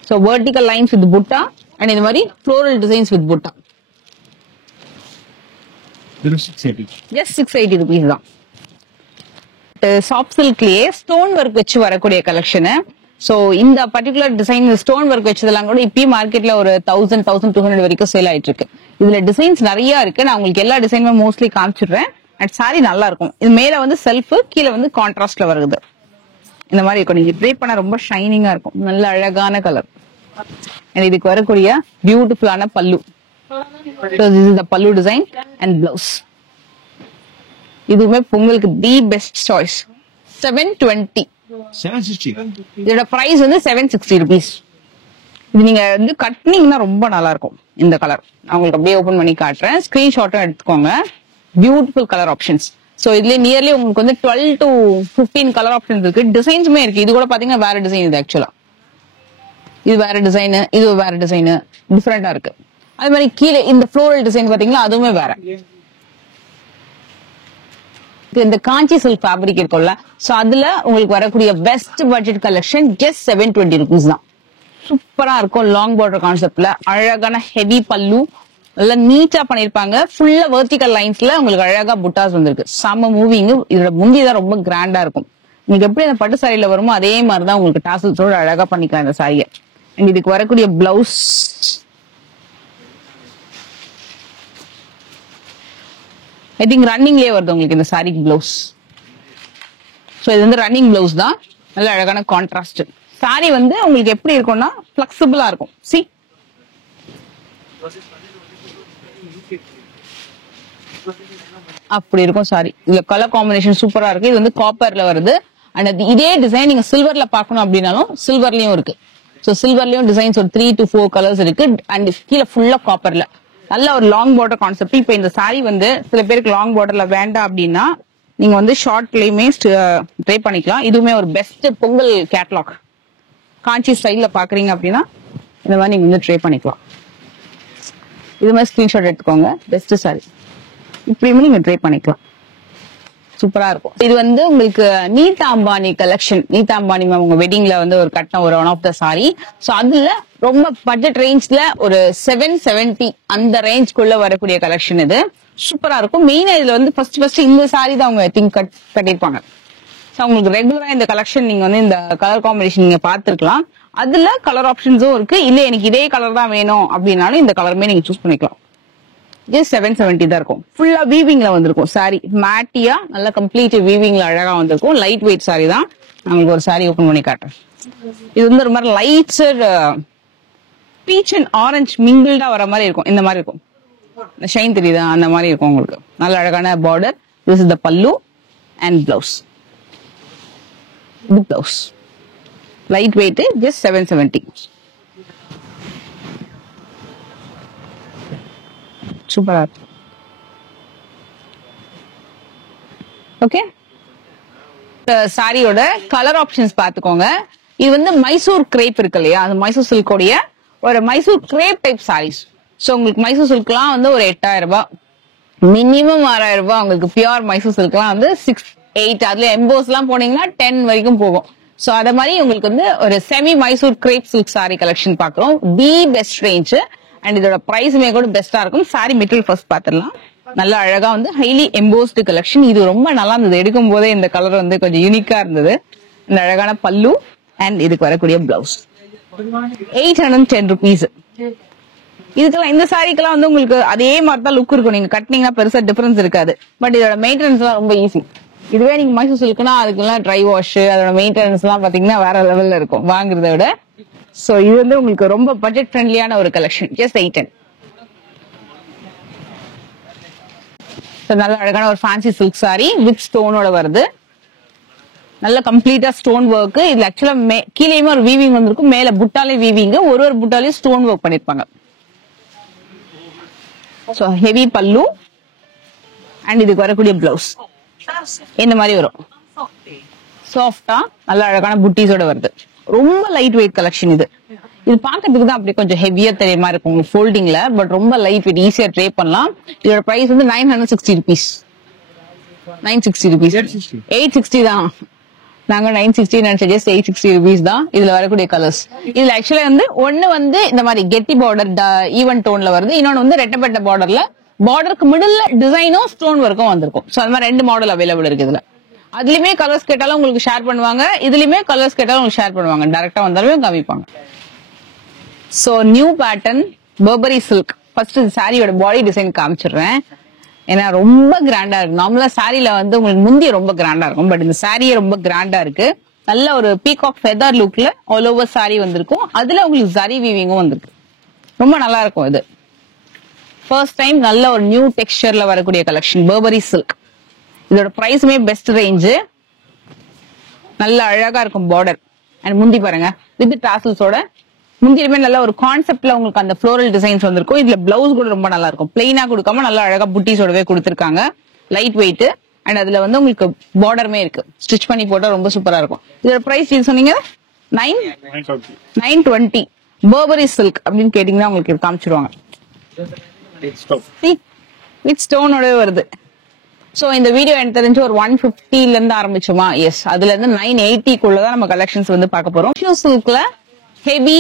So vertical lines with butta and இந்த மாதிரி floral designs with butta. Just 680 rupees தான். சாஃப்ட் சில்க்லயே ஸ்டோன் ஒர்க் வச்சு வரக்கூடிய கலெக்ஷன். சோ இந்த பர்டிகுலர் டிசைன் ஸ்டோன் ஒர்க் வச்சதெல்லாம் கூட இப்பயும் மார்க்கெட்ல ஒரு 1000-1200 வரைக்கும் சேல் ஆயிட்டு இருக்கு. இதுல டிசைன்ஸ் நிறைய இருக்கு. நான் உங்களுக்கு எல்லா டிசைனுமே மோஸ்ட்லி காமிச்சிடுறேன். அண்ட் சாரி நல்லா இருக்கும். இது மேல வந்து செல்ஃப், கீழே வந்து கான்ட்ராஸ்ட்ல வருது. இந்த மாதிரி இருக்கும். நீங்க ட்ரை பண்ண ரொம்ப ஷைனிங்கா இருக்கும். நல்ல அழகான கலர். இதுக்கு வரக்கூடிய பியூட்டிஃபுல்லான பல்லு. So this is the pallu design and blouse. இதுவுமே பொங்கலுக்கு தி பெஸ்ட் சாய்ஸ். 720. இதோட பிரைஸ் வந்து 760 rupees. இது நீங்க வந்து கட்டினீங்கன்னா ரொம்ப நல்லா இருக்கும். இந்த கலர் நான் உங்களுக்கு அப்படியே ஓபன் பண்ணி காட்டுறேன். ஸ்கிரீன்ஷாட்டும் எடுத்துக்கோங்க. Beautiful colour options. சோ இதுல நியர்லி உங்களுக்கு வந்து 12 to 15 கலர் ஆப்ஷன்ஸ் இருக்கு. டிசைன்ஸுமே இருக்கு. இது கூட பாத்தீங்கன்னா வேற டிசைன் இது ஆக்சுவலா. இது வேற டிசைன், இது வேற டிசைன், டிஃபரெண்டா இருக்கு. அது மாதிரி கீழே இந்த ஃப்ளோரல் டிசைன் பாத்தீங்களா, அதுவுமே வேற. இந்த காஞ்சி சில்க் ஃபேப்ரிக் இருக்கும்ல, சோ அதுல உங்களுக்கு வரக்கூடிய best budget collection just 720 rupees தான். சூப்பரா இருக்கும். லாங் பார்டர் கான்செப்ட்ல அழகான ஹெவி பல்லு, நல்லா நீட்டா பண்ணிருப்பாங்க. ஃபுல்லா வெர்டிகல் லைன்ஸ்ல உங்களுக்கு அழகா புட்டாஸ் வந்திருக்கு. செம மூவிங். இதோட முந்தி தான் ரொம்ப கிராண்டா இருக்கும். உங்களுக்கு எப்படி அந்த பட்டு சாரியில வருமோ அதே மாதிரிதான் உங்களுக்கு டாசல்ஸோட அழகா பண்ணிக்கலாம் இந்த சாரியை. அண்ட் இதுக்கு வரக்கூடிய பிளவுஸ் ஐ திங்க் ரன்னிங்லயே வருது உங்களுக்கு இந்த சாரிக்கு பிளவுஸ். சோ இது வந்து ரன்னிங் பிளவுஸ் தான். நல்ல அழகான கான்ட்ராஸ்ட். சாரி வந்து உங்களுக்கு எப்படி இருக்கும்னா பிளெக்சிபிளா இருக்கும். சி அப்படி இருக்கும் சாரி. இதுல கலர் காம்பினேஷன் சூப்பரா இருக்கு. இது வந்து காப்பர்ல வருது. அண்ட் இதே டிசைன் நீங்க சில்வர்ல பாக்கணும் அப்படின்னாலும் சில்வர்லயும் இருக்கு. சோ சில்வர்லயும் டிசைன்ஸ் ஒரு 3 to 4 கலர்ஸ் இருக்கு. அண்ட் கீழே ஃபுல்லா காப்பர்ல நல்ல ஒரு லாங் பார்டர் கான்செப்ட். இப்ப இந்த சாரி வந்து சில பேருக்கு லாங் பார்டர்ல வேண்டாம் அப்படின்னா நீங்க வந்து ஷார்ட்லயுமே ட்ரை பண்ணிக்கலாம். இதுவுமே ஒரு பெஸ்ட் பொங்கல் கேட்லாக் காஞ்சி ஸ்டைல்ல பாக்குறீங்க அப்படின்னா இந்த மாதிரி நீங்க வந்து ட்ரை பண்ணிக்கலாம். இது மாதிரி ஸ்கிரீன்ஷாட் எடுத்துக்கோங்க. பெஸ்ட் சாரி இப்படியுமே நீங்க ட்ரை பண்ணிக்கலாம். சூப்பரா இருக்கும். இது வந்து உங்களுக்கு நீதா அம்பானி கலெக்ஷன். நீதா அம்பானி மேம் உங்க வெட்டிங்ல வந்து ஒரு கட்டம் ஒரு one of the sari. So அதுல ரொம்ப பட்ஜெட் ரேஞ்ச்ல ஒரு 770 அந்த ரேஞ்ச்குள்ள வரக்கூடிய கலெக்ஷன் இது. சூப்பரா இருக்கும். மெயினா இதுல வந்து ஃபர்ஸ்ட் இந்த சாரி தான் அவங்க திங்க் கட்டிருப்பாங்க. சோ உங்களுக்கு ரெகுலரா இந்த கலெக்ஷன் நீங்க வந்து இந்த கலர் காம்பினேஷன் நீங்க பாத்துருக்கலாம். அதுல கலர் ஆப்ஷன்ஸும் இருக்கு. இல்ல எனக்கு இதே கலர் தான் வேணும் அப்படின்னாலும் இந்த கலருமே நீங்க சூஸ் பண்ணிக்கலாம். ஜஸ்ட் 770 தான் இருக்கும். ஃபுல்லா வீவிங்ல வந்திருக்கும் சாரி. மேட்டியா நல்ல கம்ப்ளீட் வீவிங்ல அழகா வந்திருக்கும். லைட் வெயிட் சாரி தான். நான் உங்களுக்கு ஒரு சாரி ஓபன் பண்ணி காட்டுறேன். இது வந்து ஒரு மாதிரி லைட் பீச் அண்ட் ஆரஞ்சு மிங்கிள்டா வர மாதிரி இருக்கும். இந்த மாதிரி இருக்கும். ஷைன் தெரியுதா? அந்த மாதிரி இருக்கும் உங்களுக்கு. நல்ல அழகான பார்டர். திஸ் இஸ் த பல்லு அண்ட் பிளவுஸ். இது பிளவுஸ். Light weight just 770. சூப்பரா இருக்கு. ஓகே, சாரியோட கலர் ஆப்ஷன்ஸ் பாத்துக்கோங்க. இது வந்து மைசூர் கிரேப் இருக்கு இல்லையா, அந்த மைசூர் சில்கோடைய ஒரு Mysore crepe type sarees. So உங்களுக்கு மைசூர் சில்க்லாம் வந்து ஒரு 8000 ரூபாய், மினிமம் 6000 ரூபாய். உங்களுக்கு பியூர் மைசூர் சில்க்லாம் வந்து 6, 8, அதுல எம்போஸ் எல்லாம் போனீங்கன்னா 10 வரைக்கும் போகும். சோ அத மாதிரி உங்களுக்கு வந்து ஒரு semi Mysore crepe silk sari collection பாக்குறோம். The best range. அண்ட் இதோட பிரைஸுமே கூட பெஸ்டா இருக்கும். சாரி மெட்டீரியல் ஃபர்ஸ்ட் பாத்துடலாம். நல்லா அழகா வந்து ஹைலி எம்போஸ்டு கலெக்ஷன். இது ரொம்ப நல்லா இருந்தது. எடுக்கும் போதே இந்த கலர் வந்து கொஞ்சம் யூனிக்கா இருந்தது. இந்த அழகான பல்லு அண்ட் இதுக்கு வரக்கூடிய பிளவுஸ் 810 rupees. இதுக்கெல்லாம் இந்த சாரிக்கெல்லாம் வந்து உங்களுக்கு அதே மாதிரி தான் லுக் இருக்கும். நீங்க கட்டினீங்கன்னா பெருசா டிஃபரன்ஸ் இருக்காது. பட் இதோட மெயின்டெனன்ஸ் எல்லாம் ரொம்ப ஈஸி. இதுவே நீங்க மைசூர் சில்க்னா அதுக்கெல்லாம் ட்ரை வாஷ், அதோட மெயின்டெனன்ஸ் எல்லாம் பாத்தீங்கன்னா வேற லெவல்ல இருக்கும் வாங்குறத விட. சோ இது வந்து உங்களுக்கு ரொம்ப பட்ஜெட் ஃப்ரெண்ட்லியான ஒரு கலெக்ஷன். ஜஸ்ட் 810. நல்ல அழகான ஒரு ஃபேன்சி சில்க் சாரி வித் ஸ்டோனோட வருது. நல்ல கம்ப்ளீட்டா ஸ்டோன் ஒர்க். இதுல ஆக்சுவலா கீழேயுமே ஒரு வீவிங் வந்திருக்கும். மேல புட்டாலே வீவிங். ஒரு புட்டாலையும் ஸ்டோன் ஒர்க் பண்ணிருப்பாங்க. சோ ஹெவி பல்லு அண்ட் இதுக்கு வரக்கூடிய பிளவுஸ் இந்த மாதிரி வரும். சாஃப்டா நல்ல அழகான புட்டீஸோட வருது. ரொம்ப லைட் வெயிட் கலெக்ஷன் இது. இது பாக்கிறதுக்கு தான் அப்படி கொஞ்சம் ஹெவியா தெரிய மாதிரி இருக்கும் உங்களுக்கு ஃபோல்டிங்ல. பட் ரொம்ப லைட் வெயிட், ஈஸியா ட்ரை பண்ணலாம். இதோட பிரைஸ் வந்து 960 rupees. 960 rupees. 860 தான். நாங்க 960 நினைச்சோம். ஜஸ்ட் 860 rupees தான். இதுல வரக்கூடிய கலர்ஸ். இதுல ஆக்சுவலா வந்து ஒண்ணு வந்து இந்த மாதிரி கெட்டி பார்டர் ஈவன் டோன்ல வருது. இன்னொன்னு வந்து ரெட்டப்பட்ட பார்டர்ல பார்டருக்கு மிடில் டிசைனும் ஸ்டோன் ஒர்க்கும் வந்திருக்கும். சோ அது மாதிரி 2 மாடல் அவைலபிள் இருக்கு இதுல. அதுலயுமே கலர்ஸ் கேட்டாலும் உங்களுக்கு ஷேர் பண்ணுவாங்க. இதுலயுமே கலர்ஸ் கேட்டாலும் உங்களுக்கு ஷேர் பண்ணுவாங்க. டைரக்டா வந்தாலும் காமிப்பாங்க. So new pattern Burberry silk. First சாரியோட பாடி டிசைன் காமிச்சிடுறேன். ஏன்னா ரொம்ப கிராண்டா இருக்கு. நார்மலா சாரியில வந்து உங்களுக்கு முந்தி ரொம்ப கிராண்டா இருக்கும். பட் இந்த சாரியே ரொம்ப கிராண்டா இருக்கு. நல்ல ஒரு பீகாக் ஃபெதர் லுக்ல ஆல் ஓவர் சாரி வந்திருக்கும். அதுல உங்களுக்கு ஜரி வீவிங்கும் வந்திருக்கு. ரொம்ப நல்லா இருக்கும் இது. ஃபர்ஸ்ட் டைம் நல்ல ஒரு நியூ டெக்ஸ்சர்ல வரக்கூடிய கலெக்ஷன் பர்பரி சில்க். இதோட பிரைஸுமே பெஸ்ட் ரேஞ்சு. நல்ல அழகா இருக்கும் பார்டர். அண்ட் முந்தி பாருங்க வித் டாசல்ஸோட. முந்தியுமே நல்ல ஒரு கான்செப்ட்ல உங்களுக்கு அந்த ஃப்ளோரல் டிசைன்ஸ் வந்திருக்கும். இதுல பிளவுஸ் கூட ரொம்ப நல்லா இருக்கும். பிளைனா கொடுக்காம நல்லா அழகா புட்டீஸோடவே கொடுத்திருக்காங்க. Light weight. அண்ட் அதுல வந்து உங்களுக்கு பார்டருமே இருக்கு. ஸ்டிச் பண்ணி போட்டா ரொம்ப சூப்பரா இருக்கும். இதோட பிரைஸ் சொன்னீங்க 920 பர்பரி சில்க் அப்படின்னு கேட்டீங்கன்னா உங்களுக்கு இது காமிச்சிருவாங்க. வித் ஸ்டோனோட வருது. சோ இந்த வீடியோ எனக்கு தெரிஞ்சு ஒரு 150ல இருந்து ஆரம்பிச்சோமா? எஸ், அதுல இருந்து 980க்குள்ளதான் நம்ம கலெக்ஷன்ஸ் வந்து பார்க்க போறோம். சில்க்ல ஹெவி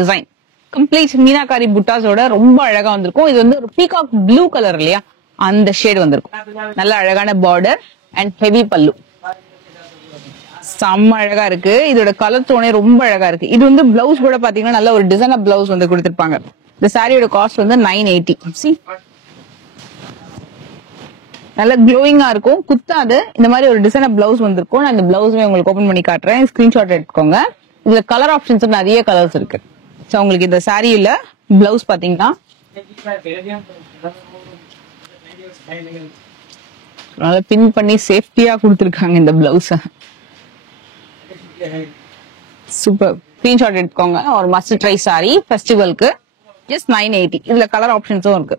டிசைன், கம்ப்ளீட் மீனாகாரி புட்டாஸோட ரொம்ப அழகா வந்திருக்கும். இது வந்து ஒரு பீகாக் ப்ளூ கலர் இல்லையா, அந்த ஷேட் வந்திருக்கும். நல்ல அழகான பார்டர் அண்ட் ஹெவி பல்லு, செம்ம அழகா இருக்கு. இதோட கலர் டோனே ரொம்ப அழகா இருக்கு. இது வந்து பிளவுஸ் கூட பாத்தீங்கன்னா நல்ல ஒரு டிசைனர் பிளவுஸ் வந்து கொடுத்திருப்பாங்க. இந்த சாரியோட காஸ்ட் வந்து 980. நல்ல க்ளோயிங்கா இருக்கும், குத்தாது. இந்த மாதிரி ஒரு டிசைனர் பிளவுஸ் வந்திருக்கும். நான் இந்த பிளவுஸ் உங்களுக்கு ஓபன் பண்ணி காட்டுறேன், ஸ்கிரீன்ஷாட் எடுத்துக்கோங்க. இதுல கலர் ஆப்ஷன்ஸ் நிறைய கலர்ஸ் இருக்கு. சோ உங்களுக்கு இந்த சாரியில பிளவுஸ் பாத்தீங்கன்னா பின் பண்ணி சேஃப்டியா கொடுத்திருக்காங்க இந்த பிளவுஸ். சூப்பர், ஸ்கிரீன்ஷாட் எடுத்துக்கோங்க. ஒரு மஸ்ட் ட்ரை சாரி ஃபெஸ்டிவலுக்கு. ஜஸ்ட் 980. இதுல கலர் ஆப்ஷன்ஸும் இருக்கு.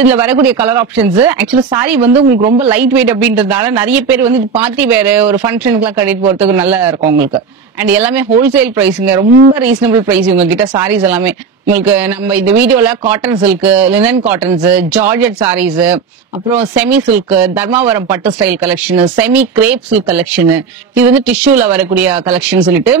இதுல வரக்கூடிய கலர் ஆப்ஷன்ஸ் ஆக்சுவலா சாரி வந்து உங்களுக்கு ரொம்ப லைட் வெயிட் அப்படின்றதுனால நிறைய பேர் வந்து பார்ட்டி வேற ஒரு ஃபங்க்ஷனுக்கு எல்லாம் கட்டிட்டு போறதுக்கு நல்லா இருக்கும் உங்களுக்கு. அண்ட் எல்லாமே ஹோல்சேல் பிரைஸ்ங்க, ரொம்ப ரீசனபிள் பிரைஸ் உங்ககிட்ட சாரீஸ் எல்லாமே. உங்களுக்கு நம்ம இந்த வீடியோல cotton silk, linen cottons, georgette sarees, அப்புறம் செமி சில்க், தர்மாவரம் பட்டு style collection, semi crepe silk collection, இது வந்து டிஷ்யூல வரக்கூடிய கலெக்ஷன் சொல்லிட்டு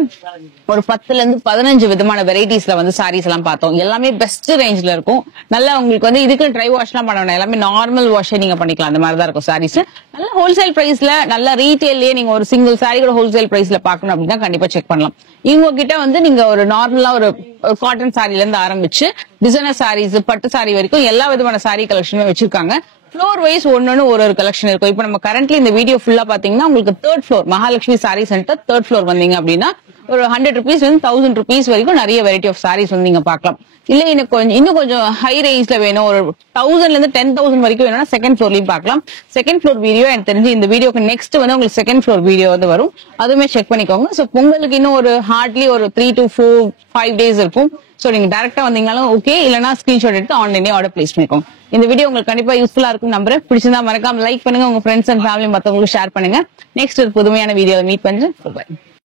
ஒரு 10ல இருந்து 15 விதமான வெரைட்டிஸ்ல வந்து சாரீஸ் எல்லாம் பார்த்தோம். எல்லாமே பெஸ்ட் ரேஞ்ச்ல இருக்கும். நல்லா உங்களுக்கு வந்து இதுக்கு ட்ரை வாஷ் எல்லாம் பண்ணணும், எல்லாமே நார்மல் வாஷ் நீங்க பண்ணிக்கலாம். அந்த மாதிரி தான் இருக்கும் சாரீஸ். நல்ல ஹோல்சேல் பிரைஸ்ல, நல்ல ரீட்டைல்லயே நீங்க ஒரு சிங்கிள் சாரி கூட ஹோல்சேல் பிரைஸ்ல பாக்கணும் அப்படின்னா கண்டிப்பா செக் பண்ணலாம். இவங்க கிட்ட வந்து நீங்க ஒரு நார்மலா ஒரு காட்டன் சாரில இருந்து ஆரம்பிச்சு டிசைனர் சாரீஸ், பட்டு சாரி வரைக்கும் எல்லா விதமான சாரி கலெக்ஷனுமே வச்சிருக்காங்க. ஃப்ளோர் வைஸ் ஒன்னு ஒரு கலெக்ஷன் இருக்கும். இப்ப நம்ம கரண்ட்லி இந்த வீடியோ ஃபுல்லா பாத்தீங்கன்னா உங்களுக்கு 3rd floor Mahalakshmi sorry centre 3rd floor வந்தீங்க அப்படின்னா ஒரு 100 rupees வந்து 1000 rupees வரைக்கும் நிறைய வெரைட்டி ஆஃப் சாரீஸ் வந்து நீங்க பாக்கலாம். இல்ல இன்னும் கொஞ்சம் ஹை ரேஞ்ச்ல வேணும், ஒரு 1000ல இருந்து 10,000 வரைக்கும் வேணும்னா 2nd ஃப்ளோர்லயும் பாக்கலாம். 2nd ஃப்ளோர் வீடியோ எனக்கு தெரிஞ்சு இந்த வீடியோக்கு நெக்ஸ்ட் வந்து உங்களுக்கு 2nd ஃப்ளோர் வீடியோ வந்து வரும், அதுவுமே செக் பண்ணிக்கோங்க. சோ பொங்கலுக்கு இன்னும் ஒரு ஹார்ட்லி ஒரு 3 to 5 days இருக்கும். சோ நீங்க டைரக்டா வந்தீங்கனாலும் ஓகே, இல்லனா ஸ்கிரீன்ஷாட் எடுத்து ஆன்லைன்லயே ஆர்டர் பிளேஸ் பண்ணிக்கோங்க. இந்த வீடியோ உங்களுக்கு கண்டிப்பா யூஸ்ஃபுல்லா இருக்கும் நம்புறேன். பிடிச்சிருந்தா மறக்காம லைக் பண்ணுங்க, உங்க ஃப்ரெண்ட்ஸ் அண்ட் ஃபேமிலி மத்தவங்களுக்கு ஷேர் பண்ணுங்க. நெக்ஸ்ட் ஒரு புதுமையான வீடியோல மீட் பண்றேன். பை.